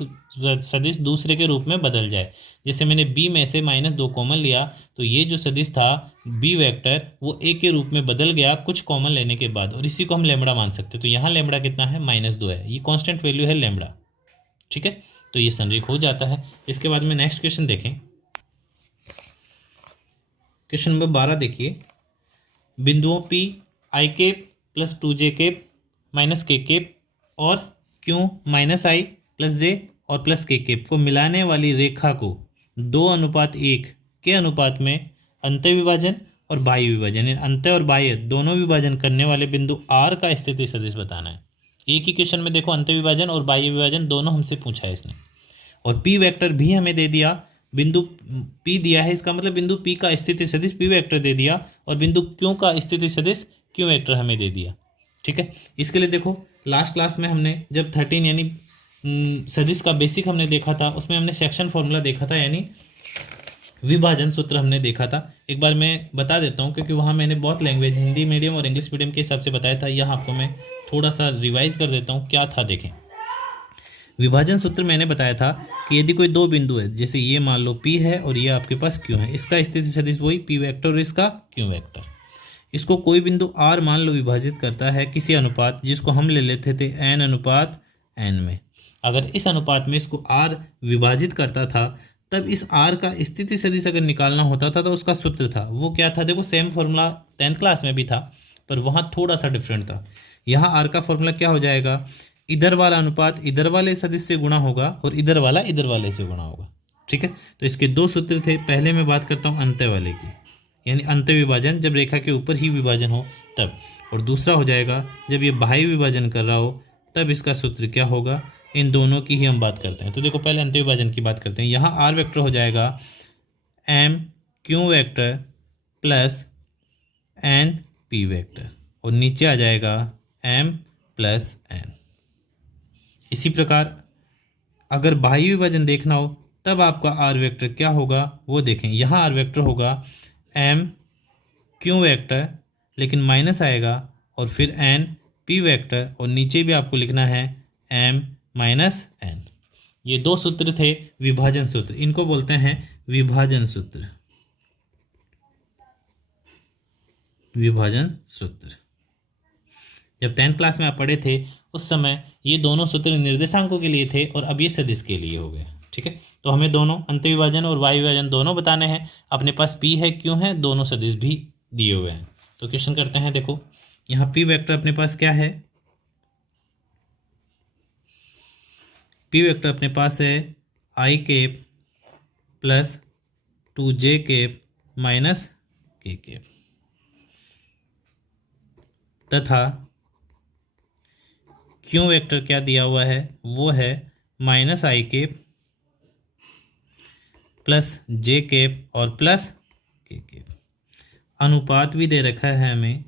सदिश दूसरे के रूप में बदल जाए। जैसे मैंने b में से -2 कॉमन लिया तो ये जो सदिश था b वेक्टर वो a के रूप में बदल गया कुछ कॉमन लेने के बाद, और इसी को हम लैम्ब्डा मान सकते हैं। तो यहाँ लैम्ब्डा कितना है, -2 है, ये कांस्टेंट वैल्यू है लैम्ब्डा, ठीक है। तो ये संरेख हो जाता है। इसके बाद में नेक्स्ट क्वेश्चन देखें, क्वेश्चन नंबर 12 देखिए। बिंदुओं p i cap plus 2j cap minus k cap और q -i प्लस j और प्लस k कैप को मिलाने वाली रेखा को 2:1 के अनुपात में अंत्य विभाजन और बाह्य विभाजन, अंत्य और बाह्य दोनों विभाजन करने वाले बिंदु R का स्थिति सदिश बताना है। एक ही क्वेश्चन में देखो अंत्य विभाजन और बाह्य विभाजन दोनों हमसे पूछा है इसने, और p वेक्टर भी हमें दे दिया, बिंदु p दिया है, इसका मतलब बिंदु p का स्थिति सदिश p वेक्टर दे दिया और बिंदु q का स्थिति सदिश q वेक्टर हमें दे दिया, ठीक है। इसके लिए देखो लास्ट क्लास में हमने जब 13 यानी सदिश का बेसिक हमने देखा था, उसमें हमने सेक्शन फॉर्मूला देखा था, यानी विभाजन सूत्र हमने देखा था। एक बार मैं बता देता हूँ क्योंकि वहाँ मैंने बहुत लैंग्वेज हिंदी मीडियम और इंग्लिश मीडियम के हिसाब से बताया था। यहाँ आपको मैं थोड़ा सा रिवाइज कर देता हूँ क्या था। देखें, विभाजन सूत्र मैंने बताया था कि यदि कोई दो बिंदु है, जैसे ये मान लो P है और ये आपके पास Q है, इसका स्थिति सदिश वही P वेक्टर और इसका Q वेक्टर। इसको कोई बिंदु R मान लो विभाजित करता है किसी अनुपात जिसको हम ले लेते थे n/n में। अगर इस अनुपात में इसको R विभाजित करता था तब इस R का स्थिति सदिश अगर निकालना होता था तो उसका सूत्र था वो क्या था, देखो सेम फॉर्मूला 10th क्लास में भी था, पर वहाँ थोड़ा सा डिफरेंट था। यहाँ आर का फॉर्मूला क्या हो जाएगा, इधर वाला अनुपात इधर वाले सदिश से गुणा होगा और इधर वाला इधर वाले से गुणा होगा। ठीक है, तो इसके दो सूत्र थे। पहले मैं बात करता हूँ अंत्य वाले की, यानी अंत्य विभाजन जब रेखा के ऊपर ही विभाजन हो तब, और दूसरा हो जाएगा जब ये बाह्य विभाजन कर रहा हो तब इसका सूत्र क्या होगा। इन दोनों की ही हम बात करते हैं। तो देखो पहले अंत्य विभाजन की बात करते हैं। यहाँ आर वेक्टर हो जाएगा m q vector plus n p vector, और नीचे आ जाएगा एम प्लस एन। इसी प्रकार अगर बाह्य विभाजन देखना हो तब आपका आर वेक्टर क्या होगा वो देखें। यहाँ आर वेक्टर होगा एम क्यू वेक्टर, लेकिन माइनस आएगा, और फिर एन पी वेक्टर, और नीचे भी आपको लिखना है एम माइनस एन। ये दो सूत्र थे विभाजन सूत्र, इनको बोलते हैं विभाजन सूत्र। विभाजन सूत्र जब 10th क्लास में आप पढ़े थे उस समय ये दोनों सूत्र निर्देशांकों के लिए थे और अब ये सदिश के लिए हो गए। ठीक है, तो हमें दोनों अंत्य विभाजन और बाह्य विभाजन दोनों बताने हैं। अपने पास पी है क्यों है, दोनों सदिश भी दिए हुए हैं। तो क्वेश्चन करते हैं। देखो यहाँ पी वेक्टर अपने पास क्या है, पी वेक्टर अपने पास है I cap plus 2j cap minus K cap, तथा क्यू वेक्टर क्या दिया हुआ है वो है minus I cap plus J cap और प्लस के केप। अनुपात भी दे रखा है हमें,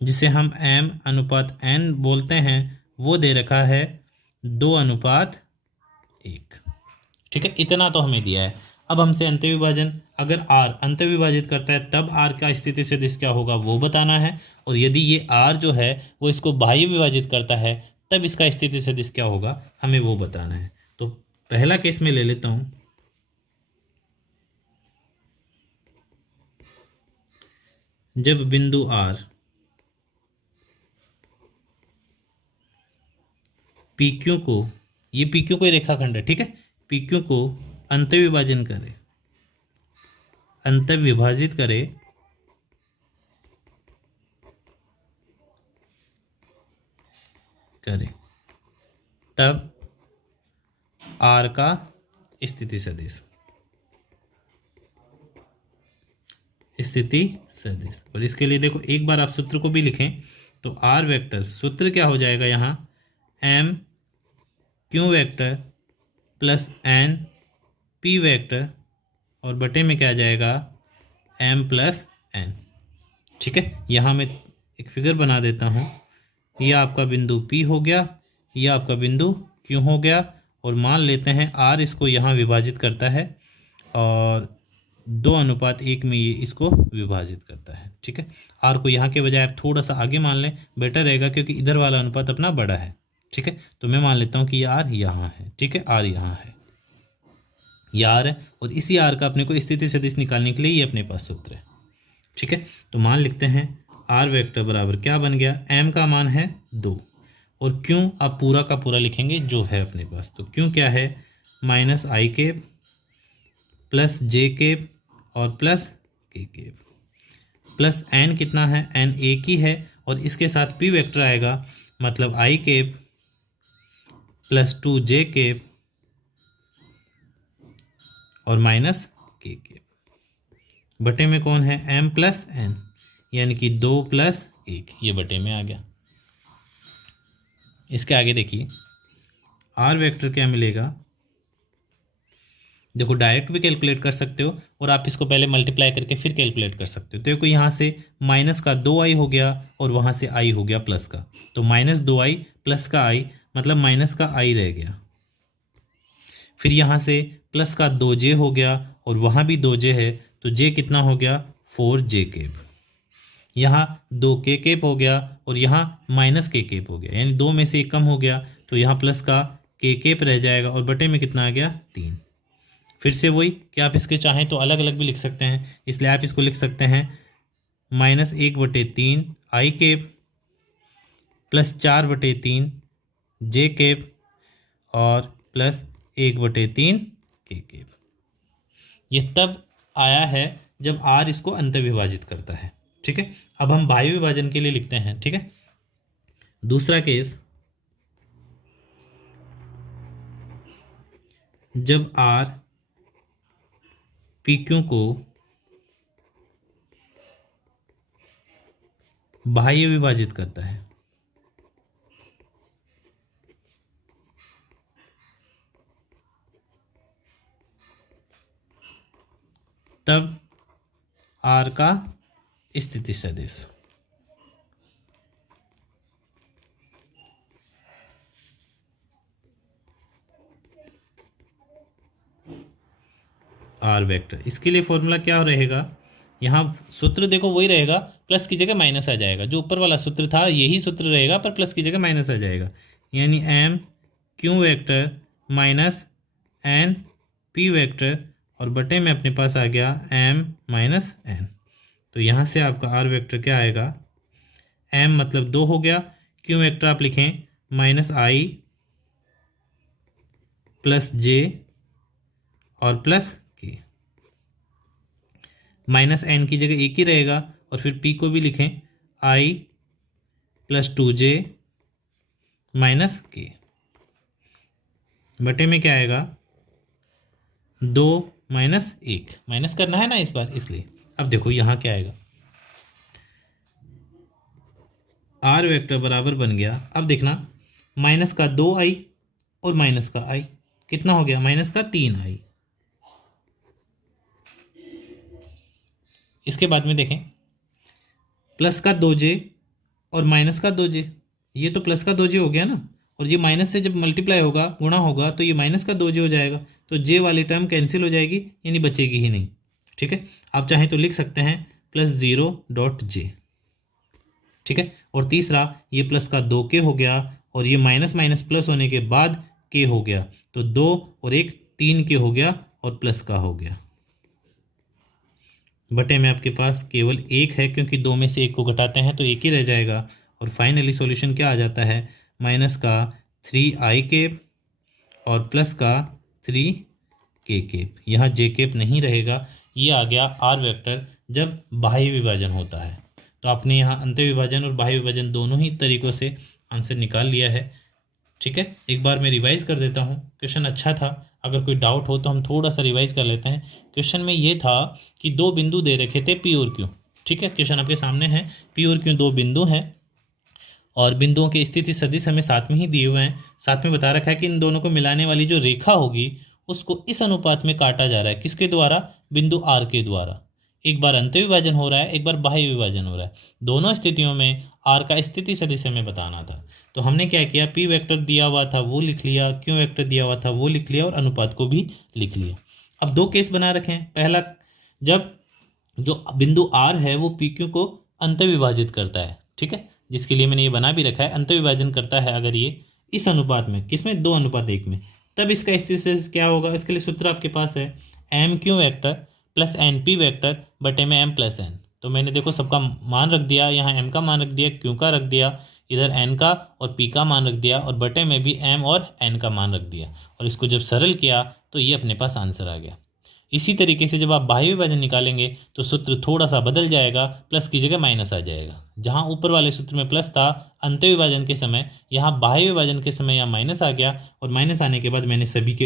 जिसे हम m अनुपात n बोलते हैं, वो दे रखा है 2:1। ठीक है, इतना तो हमें दिया है। अब हमसे अंत्य विभाजन, अगर r अंत्य विभाजित करता है तब r का स्थिति सदिश क्या होगा वो बताना है, और यदि ये r जो है वो इसको बाह्य विभाजित करता है तब इसका स्थिति सदिश क्या होगा हमें वो बताना है। तो पहला केस में ले लेता हूं। जब बिंदु r पी क्यू को, ये पी क्यू कोई रेखाखंड है, ठीक है, पी क्यू को अंत्य विभाजन करे, अंतर विभाजित करे तब आर का स्थिति सदिश, और इसके लिए देखो एक बार आप सूत्र को भी लिखें तो आर वेक्टर सूत्र क्या हो जाएगा यहाँ m q vector plus n p vector, और बटे में क्या आ जाएगा एम प्लस एन। ठीक है, यहाँ मैं एक फिगर बना देता हूँ। यह आपका बिंदु P हो गया, यह आपका बिंदु Q हो गया, और मान लेते हैं R इसको यहाँ विभाजित करता है और 2:1 में ये इसको विभाजित करता है। ठीक है, R को यहाँ के बजाय आप थोड़ा सा आगे मान लें, बेटर रहेगा, क्योंकि इधर वाला अनुपात अपना बड़ा है। ठीक है, तो मैं मान लेता हूँ कि ये R यहाँ है। ठीक है, R यहाँ है, ये R है, और इसी R का अपने को स्थिति सदिश निकालने के लिए ये अपने पास सूत्र है। ठीक है, तो मान लिखते हैं R वेक्टर बराबर क्या बन गया, M का मान है 2, और Q आप पूरा का पूरा लिखेंगे जो है अपने पास। तो Q क्या है minus I cap plus J cap और plus K cap, plus N कितना है, N एक ही है, और इसके साथ P वेक्टर आएगा, मतलब आई केप प्लस 2j केप और माइनस के केप, बटे में कौन है m प्लस n, यानी कि 2 + 1, ये बटे में आ गया। इसके आगे देखिए r वेक्टर क्या मिलेगा। देखो डायरेक्ट भी कैलकुलेट कर सकते हो, और आप इसको पहले मल्टीप्लाई करके फिर कैलकुलेट कर सकते हो। तो देखो यहाँ से माइनस का 2i हो गया और वहाँ से i हो गया प्लस का, तो -2i प्लस का i मतलब माइनस का i रह गया। फिर यहाँ से प्लस का 2j हो गया और वहाँ भी 2j है, तो j कितना हो गया 4j केप। यहाँ 2k केप हो गया और यहाँ -k केप हो गया, यानी 2 में से 1 कम हो गया, तो यहाँ प्लस का k केप रह जाएगा, और बटे में कितना आ गया 3। फिर से वही कि आप इसके चाहें तो अलग अलग भी लिख सकते हैं, इसलिए आप इसको लिख सकते हैं -1/3 आई केप प्लस 4/3 जे केप और प्लस 1/3 के केप। ये तब आया है जब r इसको अंतर विभाजित करता है। ठीक है। अब हम बाह्य विभाजन के लिए लिखते हैं। ठीक है, दूसरा केस, जब R PQ को बाह्य विभाजित करता है, तब R का स्थिति सदिश R वेक्टर, इसके लिए फॉर्मूला क्या रहेगा, यहाँ सूत्र देखो वही रहेगा, प्लस की जगह माइनस आ जाएगा। जो ऊपर वाला सूत्र था यही सूत्र रहेगा, पर प्लस की जगह माइनस आ जाएगा, यानी m q vector minus n p vector, और बटे में अपने पास आ गया एम माइनस एन। तो यहाँ से आपका आर वेक्टर क्या आएगा, एम मतलब 2 हो गया, क्यू वेक्टर आप लिखें माइनस आई प्लस जे और प्लस के, माइनस एन की जगह एक ही रहेगा, और फिर पी को भी लिखें आई प्लस 2j माइनस के, बटे में क्या आएगा 2 माइनस 1, माइनस करना है ना इस बार इसलिए। अब देखो यहाँ क्या आएगा, आर वेक्टर बराबर बन गया, अब देखना माइनस का 2i और माइनस का i कितना हो गया, माइनस का 3i। इसके बाद में देखें प्लस का 2j और माइनस का 2j, ये तो प्लस का 2j हो गया ना, और ये माइनस से जब मल्टीप्लाई होगा गुणा होगा तो ये माइनस का 2j हो जाएगा, तो j वाली टर्म कैंसिल हो जाएगी, यानी बचेगी ही नहीं। ठीक है, आप चाहें तो लिख सकते हैं +0.j। ठीक है, और तीसरा ये प्लस का 2k हो गया, और ये माइनस माइनस प्लस होने के बाद k हो गया, तो 2 और 1 3k हो गया, और प्लस का हो गया, बटे में आपके पास केवल 1 है, क्योंकि 2 में से 1 को घटाते हैं तो 1 ही रह जाएगा, और फाइनली सॉल्यूशन क्या आ जाता है, माइनस का 3i केप और प्लस का 3k केप, यहाँ j केप नहीं रहेगा। ये आ गया आर वेक्टर जब बाह्य विभाजन होता है। तो आपने यहाँ अंत विभाजन और बाह्य विभाजन दोनों ही तरीक़ों से आंसर निकाल लिया है। ठीक है, एक बार मैं रिवाइज कर देता हूँ, क्वेश्चन अच्छा था, अगर कोई डाउट हो तो हम थोड़ा सा रिवाइज कर लेते हैं। क्वेश्चन में ये था कि 2 बिंदु दे रखे थे पी और क्यू। ठीक है, क्वेश्चन आपके सामने है, पी और क्यू 2 बिंदु हैं, और बिंदुओं के स्थिति सदिश हमें साथ में ही दिए हुए हैं। साथ में बता रखा है कि इन दोनों को मिलाने वाली जो रेखा होगी उसको इस अनुपात में काटा जा रहा है, किसके द्वारा, बिंदु आर के द्वारा। एक बार अंत विभाजन हो रहा है, एक बार बाह्य विभाजन हो रहा है, दोनों स्थितियों में आर का स्थिति सदिश हमें बताना था। तो हमने क्या किया, पी वेक्टर दिया हुआ था वो लिख लिया, क्यू वेक्टर दिया हुआ था वो लिख लिया, और अनुपात को भी लिख लिया। अब 2 केस बना रखे हैं। पहला, जब जो बिंदु आर है वो पी क्यू को अंत विभाजित करता है, ठीक है, जिसके लिए मैंने ये बना भी रखा है, अंत विभाजन करता है अगर ये इस अनुपात में, किसमें, 2:1 में, तब इसका स्थिति सदिश क्या होगा। इसके लिए सूत्र आपके पास है m q vector plus n p vector बटे में एम प्लस एन। तो मैंने देखो सबका मान रख दिया, यहाँ एम का मान रख दिया, क्यू का रख दिया, इधर एन का और पी का मान रख दिया, और बटे में भी एम और एन का मान रख दिया, और इसको जब सरल किया तो ये अपने पास आंसर आ गया। इसी तरीके से जब आप बाह्य विभाजन निकालेंगे तो सूत्र थोड़ा सा बदल जाएगा, प्लस की जगह माइनस आ जाएगा। जहाँ ऊपर वाले सूत्र में प्लस था अंत विभाजन के समय, यहाँ बाह्य विभाजन के समय यहाँ माइनस आ गया, और माइनस आने के बाद मैंने सभी के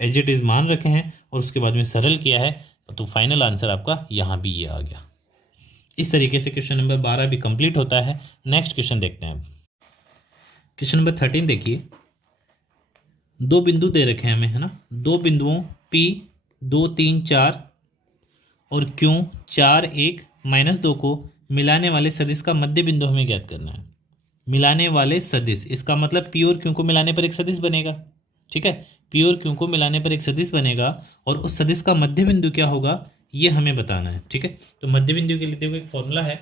एज इट इज़ मान रखे हैं, और उसके बाद में सरल किया है, तो फाइनल आंसर आपका यहाँ भी ये आ गया। इस तरीके से क्वेश्चन नंबर 12 भी कंप्लीट होता है। नेक्स्ट क्वेश्चन देखते हैं। क्वेश्चन नंबर 13 देखिए, 2 बिंदु दे रखे हैं हमें, है ना, 2 बिंदुओं P 2 3 4 और Q 4 1 -2 को मिलाने वाले सदिश का मध्य बिंदु हमें ज्ञात करना है। मिलाने वाले सदिश, इसका मतलब P और Q को मिलाने पर एक सदिश बनेगा। ठीक है, P और Q को मिलाने पर एक सदिश बनेगा, और उस सदिश का मध्य बिंदु क्या होगा ये हमें बताना है। ठीक है, तो मध्य बिंदु के लिए देखो एक फॉर्मूला है,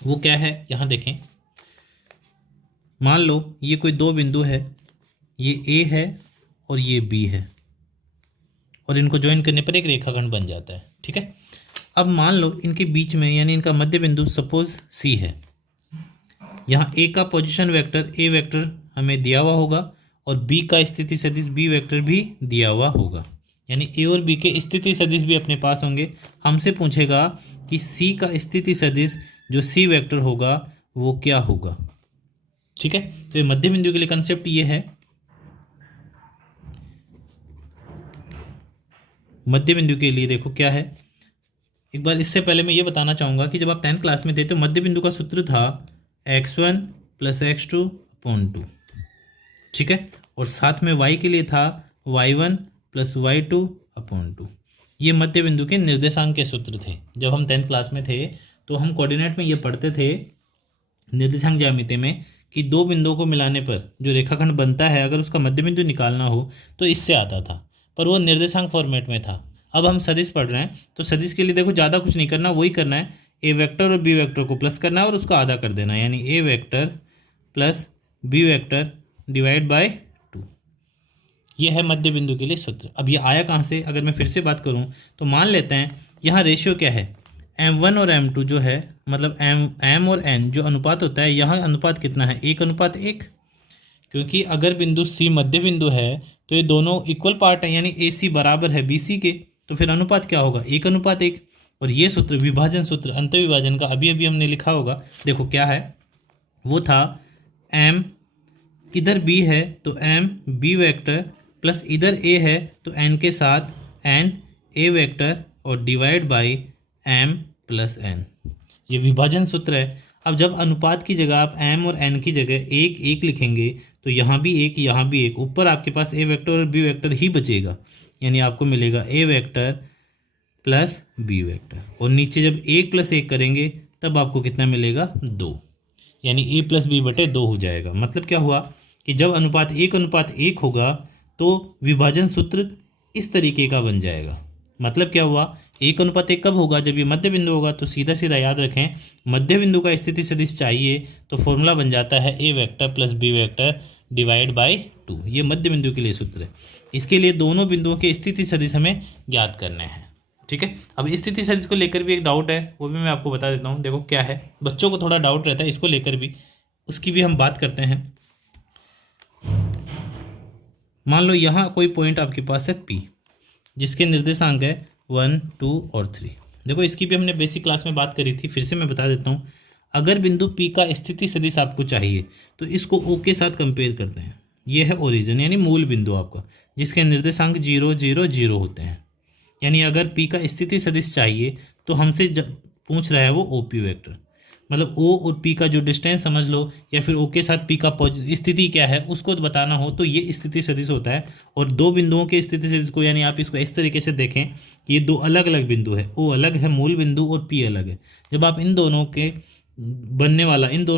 वो क्या है, यहाँ देखें, मान लो ये कोई 2 बिंदु है, ये A है और ये B है, और इनको ज्वाइन करने पर एक रेखाखंड बन जाता है। ठीक है, अब मान लो इनके बीच में, यानी इनका मध्य बिंदु सपोज C है, यहाँ A का पोजीशन वेक्टर A वेक्टर हमें दिया हुआ होगा, और B का स्थिति सदिश B वेक्टर भी दिया हुआ होगा। यानी ए और बी के स्थिति सदिश भी अपने पास होंगे। हमसे पूछेगा कि सी का स्थिति सदिश जो सी वेक्टर होगा वो क्या होगा। ठीक है, तो ये मध्य बिंदु के लिए कंसेप्ट ये है। मध्य बिंदु के लिए देखो क्या है, एक बार इससे पहले मैं ये बताना चाहूँगा कि जब आप 10th क्लास में थे तो मध्य बिंदु का सूत्र था x1 + x2/2। ठीक है, और साथ में y के लिए था y1 + y2/2। ये मध्य बिंदु के निर्देशांक के सूत्र थे। जब हम 10th क्लास में थे तो हम कोऑर्डिनेट में ये पढ़ते थे निर्देशांक ज्यामिति में कि दो बिंदुओं को मिलाने पर जो रेखाखंड बनता है अगर उसका मध्य बिंदु निकालना हो तो इससे आता था, पर वो निर्देशांक फॉर्मेट में था। अब हम सदिश पढ़ रहे हैं तो सदिश के लिए देखो ज़्यादा कुछ नहीं करना, वही करना है ए वेक्टर और बी वेक्टर को प्लस करना है और उसको आधा कर देना है, यानी A vector plus B vector divide by 2। ये है मध्य बिंदु के लिए सूत्र। अब ये आया कहाँ से, अगर मैं फिर से बात करूँ तो मान लेते हैं यहाँ रेशियो क्या है, m1 और m2 जो है, मतलब m और n जो अनुपात होता है, यहाँ अनुपात कितना है 1:1। क्योंकि अगर बिंदु C मध्य बिंदु है तो ये दोनों इक्वल पार्ट है, यानी AC बराबर है BC के, तो फिर अनुपात क्या होगा 1:1। और ये सूत्र विभाजन सूत्र अंतःविभाजन का अभी अभी हमने लिखा होगा, देखो क्या है, वो था m इधर b है तो m b वेक्टर प्लस इधर a है तो n के साथ n a वेक्टर और डिवाइड बाई m + n। ये विभाजन सूत्र है। अब जब अनुपात की जगह आप m और n की जगह 1 लिखेंगे तो यहाँ भी 1 यहाँ भी 1, ऊपर आपके पास a वेक्टर और b वेक्टर ही बचेगा, यानी आपको मिलेगा a vector plus b vector, और नीचे जब 1 + 1 करेंगे तब आपको कितना मिलेगा 2, यानी a + b/2 हो जाएगा। मतलब क्या हुआ कि जब अनुपात 1:1 होगा तो विभाजन सूत्र इस तरीके का बन जाएगा। मतलब क्या हुआ, 1:1 कब होगा, जब ये मध्य बिंदु होगा। तो सीधा सीधा याद रखें, मध्य बिंदु का स्थिति सदिश चाहिए तो फॉर्मूला बन जाता है a vector plus b vector divide by 2। ये मध्य बिंदु के लिए सूत्र है। इसके लिए दोनों बिंदुओं के स्थिति सदिश हमें ज्ञात करने हैं। ठीक है, अब स्थिति सदिश को लेकर भी एक डाउट है, वो भी मैं आपको बता देता हूँ। देखो क्या है, बच्चों को थोड़ा डाउट रहता है इसको लेकर भी, उसकी भी हम बात करते हैं। मान लो यहाँ कोई पॉइंट आपके पास है P जिसके निर्देशांक है 1, 2 और 3। देखो इसकी भी हमने बेसिक क्लास में बात करी थी, फिर से मैं बता देता हूँ। अगर बिंदु P का स्थिति सदिश आपको चाहिए तो इसको O के साथ कंपेयर करते हैं। ये है ओरिजिन यानी मूल बिंदु आपका, जिसके निर्देशांक 0, 0, 0 होते हैं। यानी अगर P का स्थिति सदिश चाहिए तो हमसे पूछ रहा है वो OP वेक्टर, मतलब O और P का जो डिस्टेंस समझ लो, या फिर O के साथ P का स्थिति क्या है उसको बताना हो तो ये स्थिति सदिश होता है। और दो बिंदुओं के स्थिति सदिश को, यानी आप इसको इस तरीके से देखें कि ये दो अलग अलग बिंदु है, O अलग है मूल बिंदु और P अलग है। जब आप इन दोनों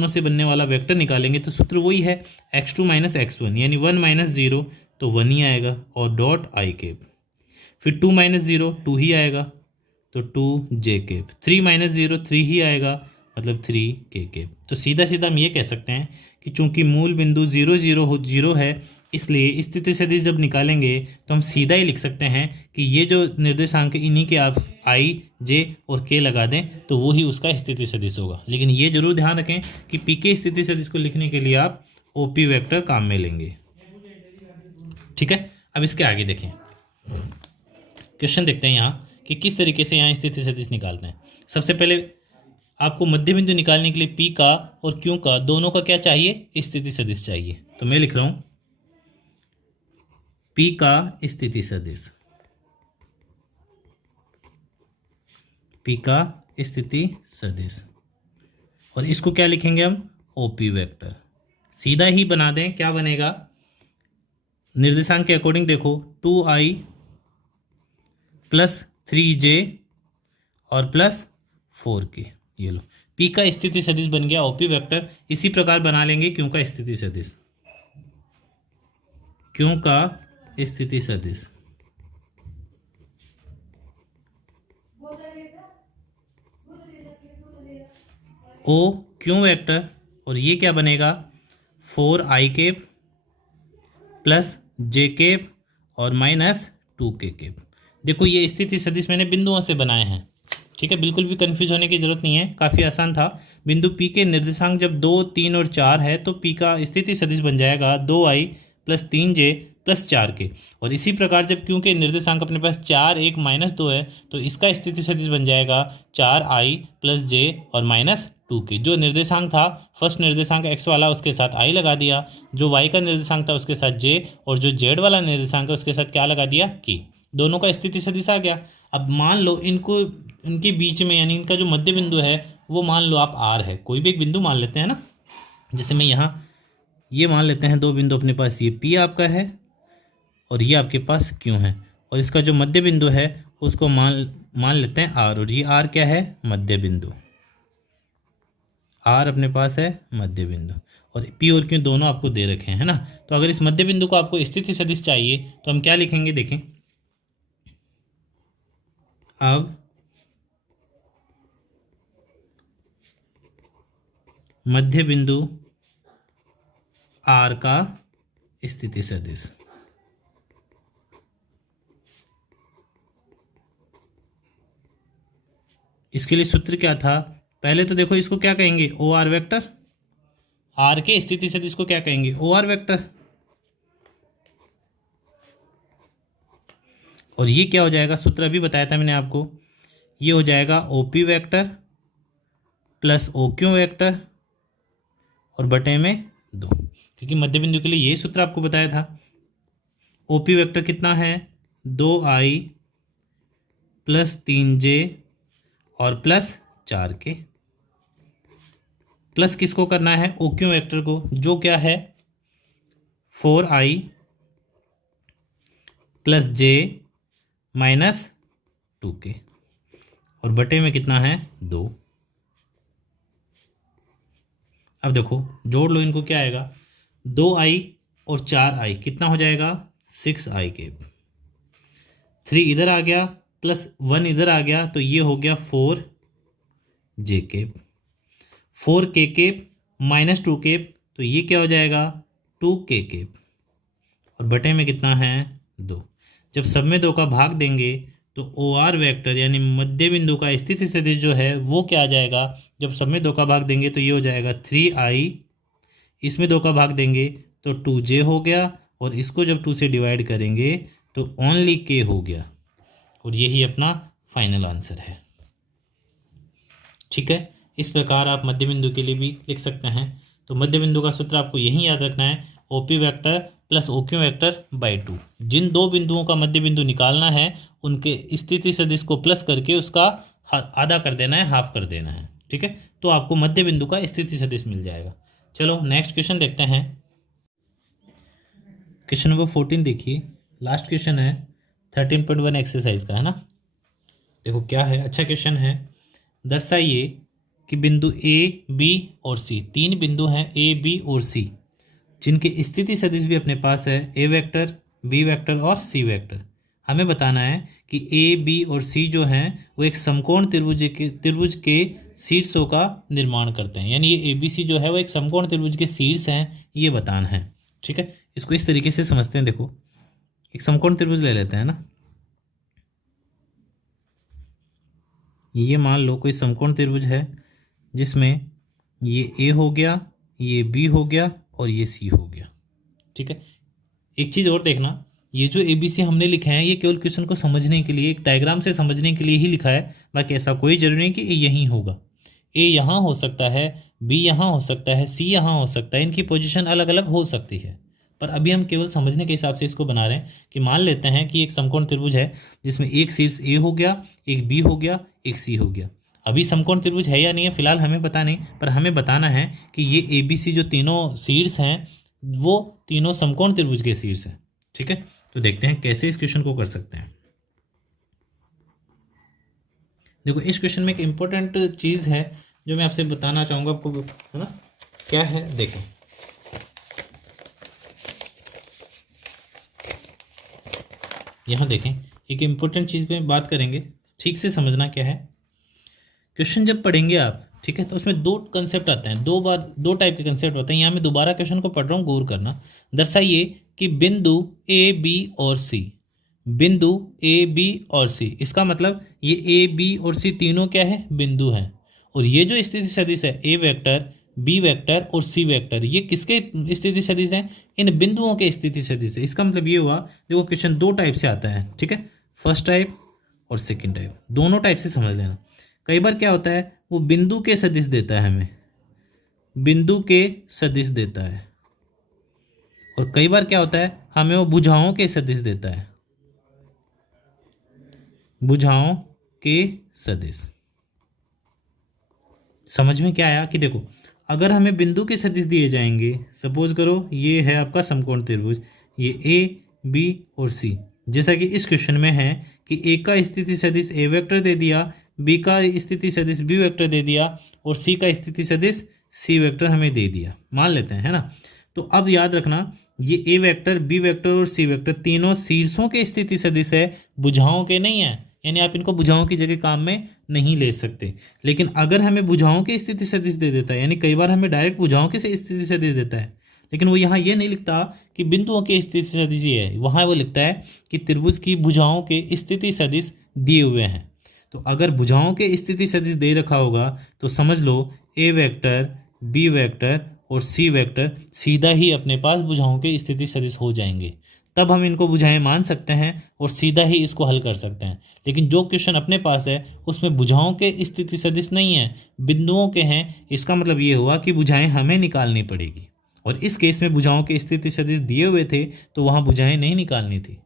से बनने वाला वेक्टर निकालेंगे तो सूत्र वही है x2 - x1, यानी 1 - 0 तो 1 ही आएगा और डॉट i कैप, फिर 2 - 0 2 ही आएगा तो 2j कैप, 3 - 0 3 ही आएगा मतलब 3k कैप। तो सीधा सीधा हम ये कह सकते हैं कि चूंकि मूल बिंदु 0, 0 है, इसलिए स्थिति सदिश जब निकालेंगे तो हम सीधा ही लिख सकते हैं कि ये जो निर्देशांक इन्हीं के आप i, j और k लगा दें तो वो ही उसका स्थिति सदिश होगा। लेकिन ये जरूर ध्यान रखें कि p के स्थिति सदिश को लिखने के लिए आप OP वेक्टर काम में लेंगे। ठीक है, अब इसके आगे देखें, क्वेश्चन देखते हैं यहाँ कि किस तरीके से यहाँ स्थिति सदिश निकालते हैं। सबसे पहले आपको मध्य बिंदु निकालने के लिए P का और Q का दोनों का क्या चाहिए, स्थिति सदिश चाहिए। तो मैं लिख रहा हूँ P का स्थिति सदिश, P का स्थिति सदिश, और इसको क्या लिखेंगे हम OP वेक्टर। सीधा ही बना दें, क्या बनेगा, निर्देशांक के अकॉर्डिंग देखो 2i प्लस 3j और प्लस 4k। ये लो P का स्थिति सदिश बन गया OP वेक्टर। इसी प्रकार बना लेंगे Q का स्थिति सदिश, Q का स्थिति सदिश OQ वेक्टर, और ये क्या बनेगा 4i cap plus j cap और माइनस 2k कैप। देखो ये स्थिति सदिश मैंने बिंदुओं से बनाए हैं। ठीक है, बिल्कुल भी कंफ्यूज होने की जरूरत नहीं है, काफ़ी आसान था। बिंदु P के निर्देशांक जब 2, 3 और 4 है तो P का स्थिति सदिश बन जाएगा 2i प्लस 3j +4 के। और इसी प्रकार जब क्यू के निर्देशांक अपने पास 4, 1, -2 है तो इसका स्थिति सदिश बन जाएगा 4i + j और -2 के। जो निर्देशांक था फर्स्ट निर्देशांक x वाला उसके साथ i लगा दिया, जो y का निर्देशांक था उसके साथ j, और जो z वाला निर्देशांक है उसके साथ क्या लगा दिया कि। दोनों का स्थिति सदिश आ गया। अब मान लो इनको, इनके बीच में यानी इनका जो मध्य बिंदु है वो मान लो आप r है, कोई भी एक बिंदु मान लेते हैं ना। जैसे मैं यहाँ ये मान लेते हैं दो बिंदु अपने पास, ये P आपका है और ये आपके पास Q है, और इसका जो मध्य बिंदु है उसको मान लेते हैं R, और ये R क्या है, मध्य बिंदु। R अपने पास है मध्य बिंदु, और P और Q दोनों आपको दे रखे हैं, है ना। तो अगर इस मध्य बिंदु को आपको स्थिति सदिश चाहिए तो हम क्या लिखेंगे, देखें। अब मध्य बिंदु R का स्थिति सदिश, इसके लिए सूत्र क्या था, पहले तो देखो इसको क्या कहेंगे, ओ आर वेक्टर। आर के स्थिति सदिश को क्या कहेंगे, ओ आर वेक्टर। और ये क्या हो जाएगा, सूत्र अभी बताया था मैंने आपको, ये हो जाएगा O P vector plus O Q vector और बटे में 2, क्योंकि मध्य बिंदु के लिए ये सूत्र आपको बताया था। ओ पी वैक्टर कितना है, 2i + 3j और +4 के, प्लस किसको करना है, ओ क्यू वैक्टर को, जो क्या है 4i + j - 2 के, और बटे में कितना है 2। अब देखो जोड़ लो इनको, क्या आएगा, 2i और 4i कितना हो जाएगा, 6i के, 3 इधर आ गया +1 इधर आ गया तो ये हो गया 4j के, 4k के -2 के, तो ये क्या हो जाएगा 2k के, और बटे में कितना है 2। जब सब में 2 का भाग देंगे तो ओ आर वैक्टर यानी मध्य बिंदु का स्थिति सदिश जो है वो क्या आ जाएगा, जब सब में 2 का भाग देंगे तो ये हो जाएगा 3i, इसमें 2 का भाग देंगे तो 2j हो गया, और इसको जब 2 से डिवाइड करेंगे तो ओनली k हो गया, और यही अपना फाइनल आंसर है। ठीक है, इस प्रकार आप मध्य बिंदु के लिए भी लिख सकते हैं। तो मध्य बिंदु का सूत्र आपको यही याद रखना है, O P vector + O Q vector / 2। जिन दो बिंदुओं का मध्य बिंदु निकालना है उनके स्थिति सदिश को प्लस करके उसका आधा कर देना है, हाफ कर देना है। ठीक है, तो आपको मध्य बिंदु का स्थिति सदिश मिल जाएगा। चलो नेक्स्ट क्वेश्चन देखते हैं। क्वेश्चन नंबर 14 देखिए, लास्ट क्वेश्चन है 13.1 एक्सरसाइज का, है ना। देखो क्या है, अच्छा क्वेश्चन है। दर्शाइए कि बिंदु ए, बी और सी, 3 बिंदु हैं ए, बी और सी, जिनके स्थिति सदिश भी अपने पास है, ए वेक्टर, बी वेक्टर और सी वेक्टर। हमें बताना है कि ए, बी और सी जो हैं वो एक समकोण त्रिभुज के शीर्षों का निर्माण करते हैं, यानी ये ए बी सी जो है वो एक समकोण त्रिभुज के शीर्ष हैं, ये बताना है। ठीक है, इसको इस तरीके से समझते हैं। देखो एक समकोण त्रिभुज ले लेते हैं ना, ये मान लो कोई समकोण त्रिभुज है जिसमें ये ए हो गया, ये बी हो गया और ये सी हो गया। ठीक है, एक चीज़ और देखना, ये जो ए बी सी हमने लिखा है ये केवल क्वेश्चन को समझने के लिए, एक डायग्राम से समझने के लिए ही लिखा है, बाकी ऐसा कोई जरूरी नहीं कि ए यहीं होगा। ए यहाँ हो सकता है, बी यहाँ हो सकता है, सी यहाँ हो सकता है, इनकी पोजीशन अलग अलग हो सकती है, पर अभी हम केवल समझने के हिसाब से इसको बना रहे हैं कि मान लेते हैं कि एक समकोण त्रिभुज है जिसमें एक शीर्ष ए हो गया, एक बी हो गया, एक सी हो गया। अभी समकोण त्रिभुज है या नहीं है फिलहाल हमें पता नहीं, पर हमें बताना है कि ये ए बी सी जो तीनों शीर्ष हैं वो तीनों समकोण त्रिभुज के शीर्ष हैं। ठीक है, तो देखते हैं कैसे इस क्वेश्चन को कर सकते हैं। देखो इस क्वेश्चन में एक इम्पोर्टेंट चीज़ है जो मैं आपसे बताना चाहूँगा आपको, है ना। क्या है, देखो यहाँ देखें, एक इम्पोर्टेंट चीज़ पे बात करेंगे, ठीक से समझना क्या है। क्वेश्चन जब पढ़ेंगे आप, ठीक है, तो उसमें 2 कंसेप्ट आते हैं, 2 टाइप के कंसेप्ट होते हैं। यहाँ मैं दोबारा क्वेश्चन को पढ़ रहा हूँ, गौर करना। दर्शाइए कि बिंदु ए, बी और सी, बिंदु ए, बी और सी, इसका मतलब ये ए, बी और सी तीनों क्या है, बिंदु हैं, और ये जो स्थिति सदिश है ए वेक्टर, बी वेक्टर और सी वेक्टर ये किसके स्थिति सदिश हैं? इन बिंदुओं के स्थिति सदिश है। इसका मतलब ये हुआ, देखो क्वेश्चन दो टाइप से आता है, ठीक है, फर्स्ट टाइप और सेकंड टाइप, दोनों टाइप से समझ लेना। कई बार क्या होता है, वो बिंदु के सदिश देता है, हमें बिंदु के सदिश देता है, और कई बार क्या होता है, हमें वो भुजाओं के सदिश देता है, भुजाओं के सदिश। समझ में क्या आया कि देखो अगर हमें बिंदु के सदिश दिए जाएंगे, सपोज करो ये है आपका समकोण त्रिभुज, ये ए बी और सी, जैसा कि इस क्वेश्चन में है कि ए का स्थिति सदिश ए वेक्टर दे दिया, बी का स्थिति सदिश बी वेक्टर दे दिया और सी का स्थिति सदिश सी वेक्टर हमें दे दिया, मान लेते हैं, है ना। तो अब याद रखना ये ए वेक्टर बी वेक्टर और सी वेक्टर तीनों शीर्षों के स्थिति सदिश है, भुजाओं के नहीं है, यानी आप इनको भुजाओं की जगह काम में नहीं ले सकते। लेकिन अगर हमें भुजाओं के स्थिति सदिश दे देता है, यानी कई बार हमें डायरेक्ट भुजाओं के स्थिति सदिश देता है, लेकिन वो यहाँ ये नहीं लिखता कि बिंदुओं के स्थिति सदिश ये है, वहाँ वो लिखता है कि त्रिभुज की भुजाओं के स्थिति सदिश दिए हुए हैं। तो अगर भुजाओं के स्थिति सदिश दे रखा होगा तो समझ लो ए वेक्टर बी वेक्टर और सी वेक्टर सीधा ही अपने पास भुजाओं के स्थिति सदिश हो जाएंगे, तब हम इनको भुजाएं मान सकते हैं और सीधा ही इसको हल कर सकते हैं। लेकिन जो क्वेश्चन अपने पास है उसमें भुजाओं के स्थिति सदिश नहीं है, बिंदुओं के हैं, इसका मतलब ये हुआ कि भुजाएं हमें निकालनी पड़ेगी, और इस केस में भुजाओं के स्थिति सदिश दिए हुए थे तो वहाँ भुजाएं नहीं निकालनी थी,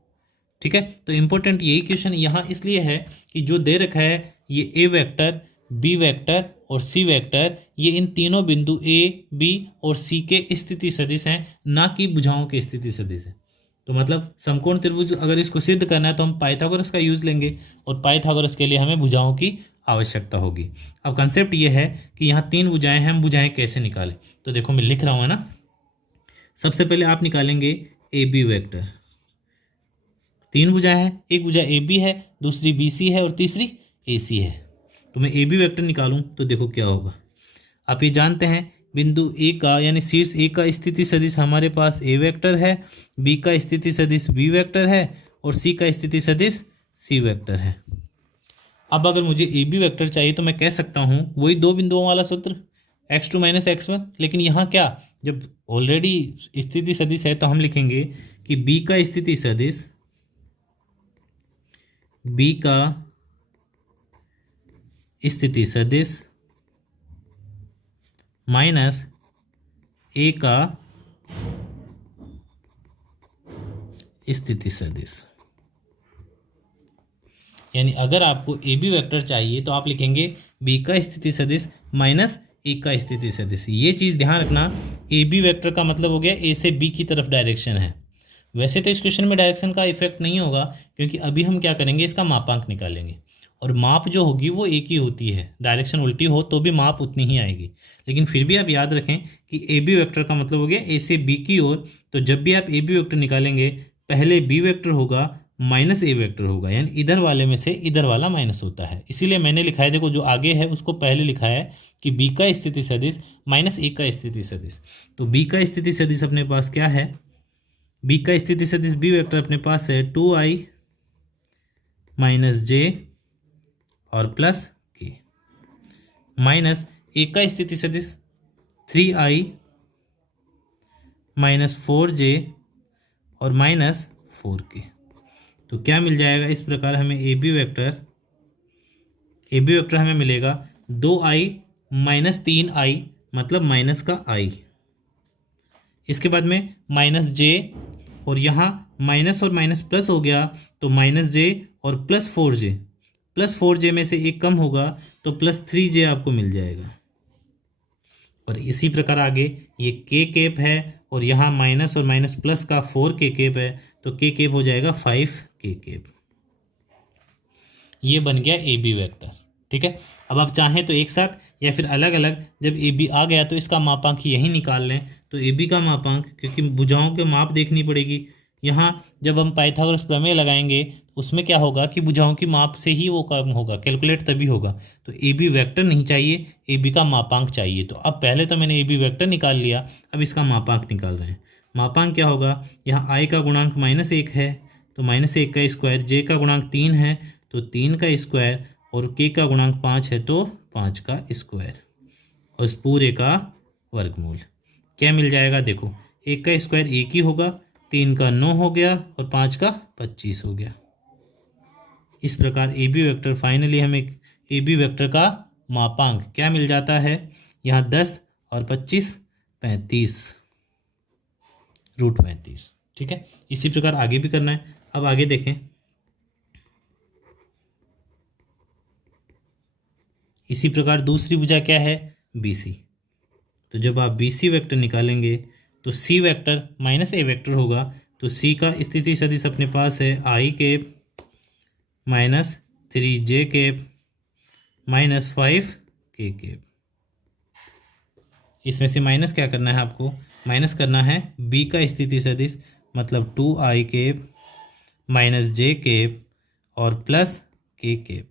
ठीक है। तो इम्पोर्टेंट यही क्वेश्चन यहाँ इसलिए है कि जो दे रखा है ये ए वेक्टर बी वेक्टर और सी वेक्टर, ये इन तीनों बिंदु ए बी और सी के स्थिति सदिश हैं, ना कि भुजाओं के स्थिति सदिश हैं। तो मतलब समकोण त्रिभुज अगर इसको सिद्ध करना है तो हम पाइथागोरस का यूज़ लेंगे, और पाइथागोरस के लिए हमें भुजाओं की आवश्यकता होगी। अब कंसेप्ट ये है कि यहाँ तीन भुजाएं हैं, हम भुजाएं कैसे निकालें? तो देखो मैं लिख रहा हूँ, है ना। सबसे पहले आप निकालेंगे ए बी वेक्टर, तीन भुजाएं हैं, एक भुजा ए बी है, दूसरी बी सी है और तीसरी ए सी है। तो मैं ए बी वेक्टर निकालूं तो देखो क्या होगा। आप ये जानते हैं बिंदु ए का यानी शीर्ष ए का स्थिति सदिश हमारे पास ए वेक्टर है, बी का स्थिति सदिश बी वेक्टर है और सी का स्थिति सदिश सी वेक्टर है। अब अगर मुझे ए बी वेक्टर चाहिए तो मैं कह सकता हूँ वही दो बिंदुओं वाला सूत्र x2 माइनस x1, लेकिन यहाँ क्या, जब ऑलरेडी स्थिति सदिश है तो हम लिखेंगे कि बी का स्थिति सदिश बी का स्थिति सदिश माइनस ए का स्थिति सदिश। यानी अगर आपको ए बी वेक्टर चाहिए तो आप लिखेंगे बी का स्थिति सदिश माइनस ए का स्थिति सदिश। ये चीज़ ध्यान रखना, ए बी वेक्टर का मतलब हो गया ए से बी की तरफ डायरेक्शन है। वैसे तो इस क्वेश्चन में डायरेक्शन का इफेक्ट नहीं होगा, क्योंकि अभी हम क्या करेंगे, इसका मापांक निकालेंगे, और माप जो होगी वो एक ही होती है, डायरेक्शन उल्टी हो तो भी माप उतनी ही आएगी। लेकिन फिर भी आप याद रखें कि ए बी वेक्टर का मतलब हो गया ए से बी की ओर, तो जब भी आप ए बी वेक्टर निकालेंगे पहले बी वेक्टर होगा माइनस ए वेक्टर होगा, यानी इधर वाले में से इधर वाला माइनस होता है। इसीलिए मैंने लिखा है, देखो जो आगे है उसको पहले लिखा है कि बी का स्थिति सदिश माइनस ए का स्थिति सदिश। तो बी का स्थिति सदिश अपने पास क्या है, बी का स्थिति सदिश बी वेक्टर अपने पास है 2i माइनस जे और प्लस के, माइनस ए का स्थिति सदिश 3i माइनस 4j और माइनस 4k। तो क्या मिल जाएगा, इस प्रकार हमें ए बी वेक्टर हमें मिलेगा 2i माइनस 3i मतलब माइनस का i, इसके बाद में माइनस जे, और यहाँ माइनस और माइनस प्लस हो गया तो माइनस जे और प्लस 4j में से एक कम होगा तो प्लस 3j आपको मिल जाएगा। और इसी प्रकार आगे ये के केप है और यहाँ माइनस और माइनस प्लस का 4k केप है, तो के केप हो जाएगा 5k केप। ये बन गया ए बी वेक्टर, ठीक है। अब आप चाहें तो एक साथ या फिर अलग अलग, जब ए बी आ गया तो इसका मापांक यही निकाल लें। तो ए बी का मापांक, क्योंकि भुजाओं के माप देखनी पड़ेगी, यहाँ जब हम पाइथागोरस प्रमेय लगाएंगे उसमें क्या होगा कि भुजाओं की माप से ही वो काम होगा, कैलकुलेट तभी होगा। तो ए बी वेक्टर नहीं चाहिए, ए बी का मापांक चाहिए। तो अब पहले तो मैंने ए बी वेक्टर निकाल लिया, अब इसका मापांक निकाल रहे हैं। मापांक क्या होगा, यहाँ आई का गुणांक -1 है तो -1 का स्क्वायर, जे का गुणांक 3 है तो 3 का स्क्वायर, और के का गुणांक 5 है तो 5 का स्क्वायर, और इस पूरे का वर्गमूल। क्या मिल जाएगा देखो, 1 का स्क्वायर 1 ही होगा, 3 का 9 हो गया और 5 का 25 हो गया। इस प्रकार ए बी वेक्टर, फाइनली हमें ए बी वेक्टर का मापांक क्या मिल जाता है, यहाँ 10 और 25 35 √35। ठीक है, इसी प्रकार आगे भी करना है। अब आगे देखें, इसी प्रकार दूसरी भुजा क्या है, बी सी। तो जब आप बी सी वेक्टर निकालेंगे तो C vector minus A vector होगा। तो सी का स्थिति सदिश अपने पास है I cap minus 3j cap minus 5k cap. इसमें से माइनस क्या करना है आपको, माइनस करना है बी का स्थिति सदिश, मतलब 2i cap minus j cap और प्लस k केप।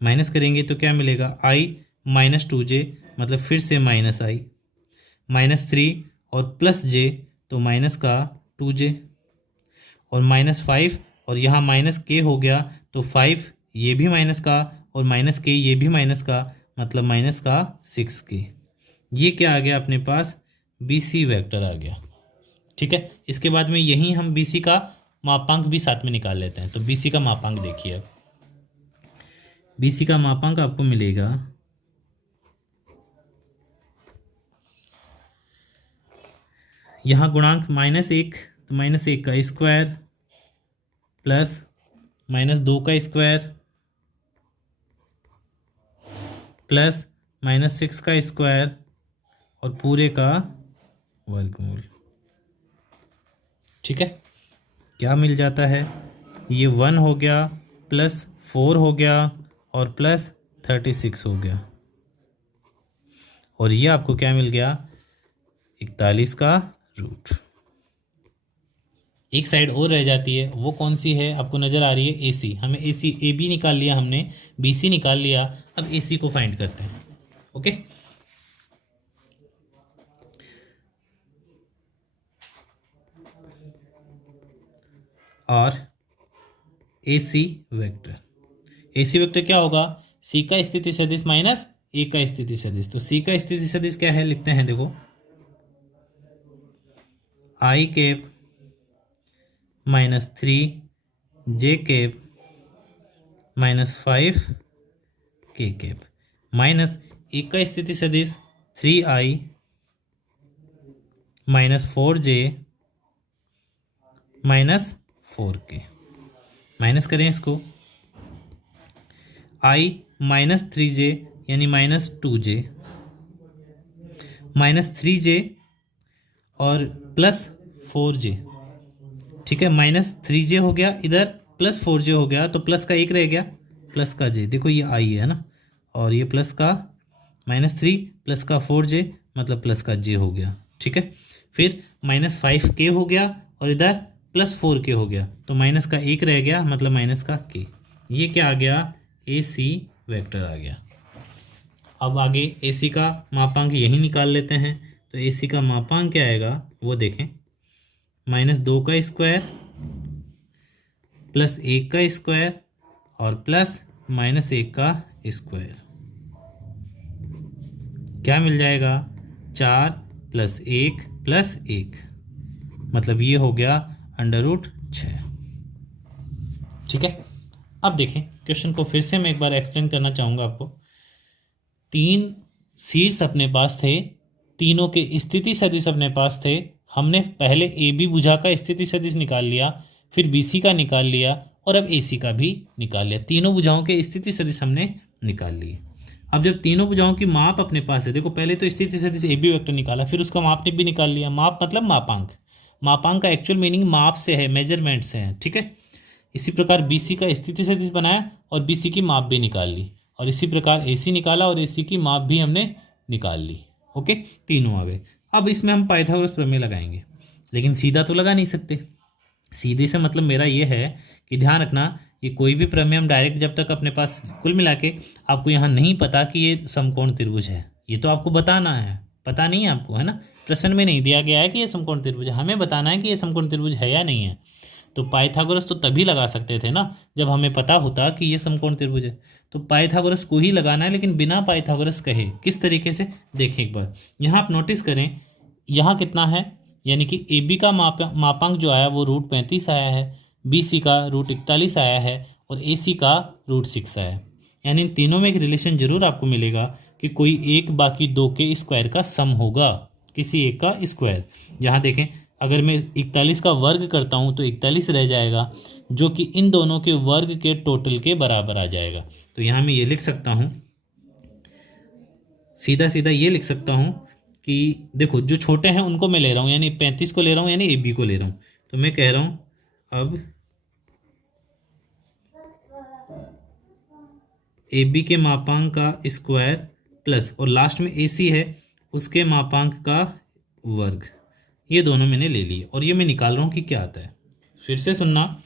माइनस करेंगे तो क्या मिलेगा, i माइनस 2j मतलब फिर से माइनस i, माइनस 3 और प्लस j तो माइनस का 2j और माइनस 5 और यहाँ माइनस k हो गया तो 5 ये भी माइनस का और माइनस k ये भी माइनस का, मतलब माइनस का 6k। ये क्या आ गया अपने पास, बी सी वेक्टर आ गया। ठीक है, इसके बाद में यहीं हम बी सी का मापांक भी साथ में निकाल लेते हैं। तो बी सी का मापांक देखिए, अब बी सी का मापांक आपको मिलेगा यहाँ गुणांक -1, तो -1 का स्क्वायर प्लस -2 का स्क्वायर प्लस -6 का स्क्वायर और पूरे का वर्गमूल। ठीक है, क्या मिल जाता है, ये 1 हो गया प्लस 4 हो गया और प्लस 36 हो गया और ये आपको क्या मिल गया, 41 का रूट। एक साइड और रह जाती है, वो कौन सी है, आपको नज़र आ रही है ए सी। हमें ए सी, ए बी निकाल लिया हमने, बी सी निकाल लिया, अब ए सी को फाइंड करते हैं। ओके, और ए सी वेक्टर, ए सी वेक्टर क्या होगा, सी का स्थिति सदिश माइनस ए का स्थिति सदिश। तो सी का स्थिति सदिश क्या है, लिखते हैं देखो, I cap -3j cap -5k cap minus A का स्थिति सदिश 3i -4j -4k। माइनस करें इसको, i -3j यानी -2j -3j और प्लस 4j। ठीक है, -3j हो गया इधर, प्लस 4j हो गया, तो प्लस का एक रह गया, प्लस का j, देखो ये i है ना, और ये प्लस का -3 प्लस का 4j मतलब प्लस का j हो गया। ठीक है, फिर -5k हो गया और इधर प्लस 4k हो गया, तो माइनस का एक रह गया मतलब माइनस का k। ये क्या आ गया, ए सी वेक्टर आ गया। अब आगे ए सी का मापांक यही निकाल लेते हैं। तो ए सी का मापांक क्या आएगा वो देखें, -2 का स्क्वायर प्लस 1 का स्क्वायर और प्लस -1 का स्क्वायर। क्या मिल जाएगा, 4 + 1 + 1 मतलब ये हो गया √6। ठीक है, अब देखें क्वेश्चन को फिर से मैं एक बार एक्सप्लेन करना चाहूँगा आपको। 3 शीर्ष अपने पास थे, तीनों के स्थिति सदिश अपने पास थे। हमने पहले ए बी भुजा का स्थिति सदिश निकाल लिया, फिर बी सी का निकाल लिया और अब ए सी का भी निकाल लिया। तीनों भुजाओं के स्थिति सदिश हमने निकाल लिए। अब जब तीनों भुजाओं की माप अपने पास है, देखो पहले तो स्थिति सदिश ए बी वेक्टर निकाला, फिर उसका माप भी निकाल लिया। माप मतलब मापांक, मापांक का एक्चुअल मीनिंग माप से है, मेजरमेंट से है। ठीक है, इसी प्रकार बी सी का स्थिति सदिश बनाया और बी सी की माप भी निकाल ली, और इसी प्रकार ए सी निकाला और ए सी की माप भी हमने निकाल ली। ओके, तीनों आ गए। अब इसमें हम पाइथागोरस प्रमेय लगाएंगे, लेकिन सीधा तो लगा नहीं सकते। सीधे से मतलब मेरा ये है कि ध्यान रखना, ये कोई भी प्रमेय हम डायरेक्ट जब तक अपने पास, कुल मिला के आपको यहाँ नहीं पता कि ये समकोण त्रिभुज है, ये तो आपको बताना है, पता नहीं है आपको, है ना। प्रश्न में नहीं दिया गया है कि ये समकोण त्रिभुज है, हमें बताना है कि ये समकोण त्रिभुज है या नहीं है। तो पाइथागोरस तो तभी लगा सकते थे ना जब हमें पता होता कि ये समकोण त्रिभुज है। तो पाइथागोरस को ही लगाना है, लेकिन बिना पाइथागोरस कहे। किस तरीके से, देखें एक बार। यहाँ आप नोटिस करें, यहाँ कितना है, यानी कि ए बी का मापांक जो आया वो √35 आया है, बी सी का √41 आया है, और ए सी का √6 आया है। यानी इन तीनों में एक रिलेशन जरूर आपको मिलेगा कि कोई एक बाकी दो के स्क्वायर का सम होगा, किसी एक का स्क्वायर। यहाँ देखें, अगर मैं 41 का वर्ग करता हूँ तो 41 रह जाएगा, जो कि इन दोनों के वर्ग के टोटल के बराबर आ जाएगा। तो यहाँ मैं ये लिख सकता हूँ, सीधा सीधा ये लिख सकता हूँ कि देखो जो छोटे हैं उनको मैं ले रहा हूँ, यानी 35 को ले रहा हूँ, यानी ए बी को ले रहा हूँ। तो मैं कह रहा हूँ अब ए बी के मापांक का स्क्वायर प्लस, और लास्ट में ए सी है उसके मापांक का वर्ग, ये दोनों मैंने ले लिए और ये मैं निकाल रहा हूँ कि क्या आता है। फिर से सुनना,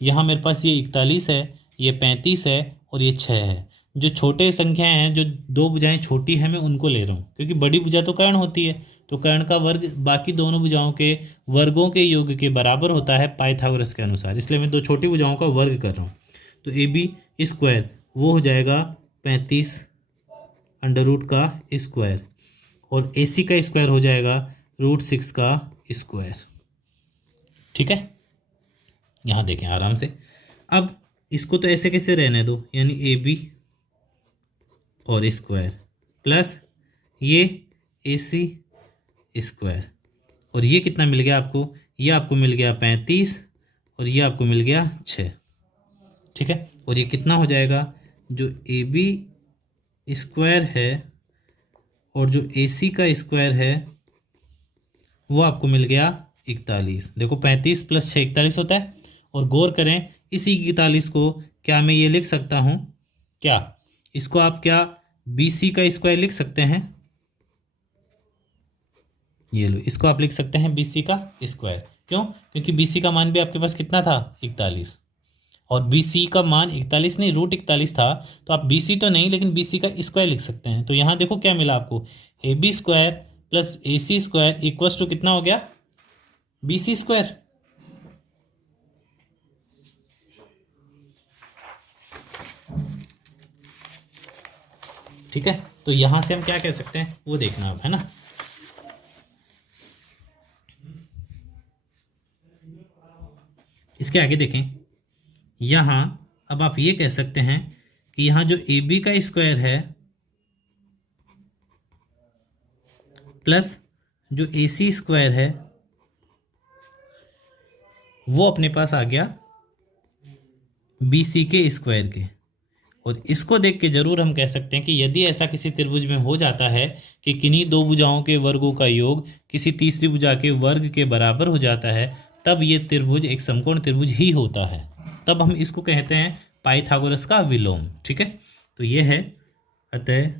यहाँ मेरे पास ये 41 है, ये 35 है और ये 6 है। जो छोटे संख्याएं हैं, जो दो भुजाएं छोटी हैं, मैं उनको ले रहा हूँ, क्योंकि बड़ी भुजा तो कर्ण होती है, तो कर्ण का वर्ग बाकी दोनों भुजाओं के वर्गों के योग के बराबर होता है पाइथागोरस के अनुसार, इसलिए मैं दो छोटी भुजाओं का वर्ग कर रहा हूँ। तो ए बी स्क्वायर वो हो जाएगा 35 अंडर रूट का स्क्वायर, और ए सी का स्क्वायर हो जाएगा √6 का स्क्वायर। ठीक है, यहाँ देखें आराम से। अब इसको तो ऐसे कैसे रहने दो, यानी ए बी और स्क्वायर प्लस ये ए सी स्क्वायर, और ये कितना मिल गया आपको, ये आपको मिल गया 35 और ये आपको मिल गया 6। ठीक है, और ये कितना हो जाएगा, जो ए बी स्क्वायर है और जो ए सी का स्क्वायर है वो आपको मिल गया 41। देखो 35 + 6 41 होता है। और गौर करें, इसी 41 को क्या मैं ये लिख सकता हूँ, क्या इसको आप क्या बी सी का स्क्वायर लिख सकते हैं, ये लो इसको आप लिख सकते हैं बी सी का स्क्वायर। क्यों, क्योंकि बी सी का मान भी आपके पास कितना था 41, और बी सी का मान 41 नहीं √41 था, तो आप बी सी तो नहीं लेकिन बी सी का स्क्वायर लिख सकते हैं। तो यहाँ देखो क्या मिला आपको, A B square plus A C square equals to कितना हो गया, बी सी स्क्वायर। ठीक है, तो यहां से हम क्या कह सकते हैं वो देखना अब, है ना। इसके आगे देखें, यहां अब आप ये कह सकते हैं कि यहां जो ए बी का स्क्वायर है प्लस जो ए सी स्क्वायर है वो अपने पास आ गया बी सी के स्क्वायर के। और इसको देख के जरूर हम कह सकते हैं कि यदि ऐसा किसी त्रिभुज में हो जाता है कि किन्हीं दो भुजाओं के वर्गों का योग किसी तीसरी भुजा के वर्ग के बराबर हो जाता है, तब ये त्रिभुज एक समकोण त्रिभुज ही होता है। तब हम इसको कहते हैं पाइथागोरस का विलोम। ठीक है, तो ये है, अतः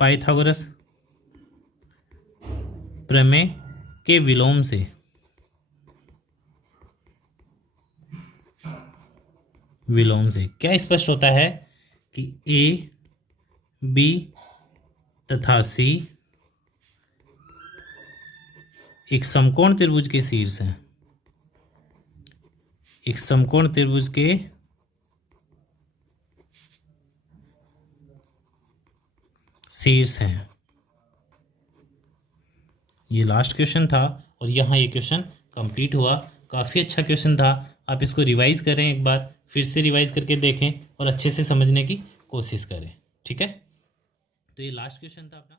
पाइथागोरस प्रमेय के विलोम से क्या स्पष्ट होता है कि ए बी तथा सी एक समकोण त्रिभुज के शीर्ष हैं, एक समकोण त्रिभुज के शीर्ष हैं। ये लास्ट क्वेश्चन था और यहाँ ये क्वेश्चन कंप्लीट हुआ। काफ़ी अच्छा क्वेश्चन था, आप इसको रिवाइज करें, एक बार फिर से रिवाइज करके देखें और अच्छे से समझने की कोशिश करें। ठीक है, तो ये लास्ट क्वेश्चन था अपना।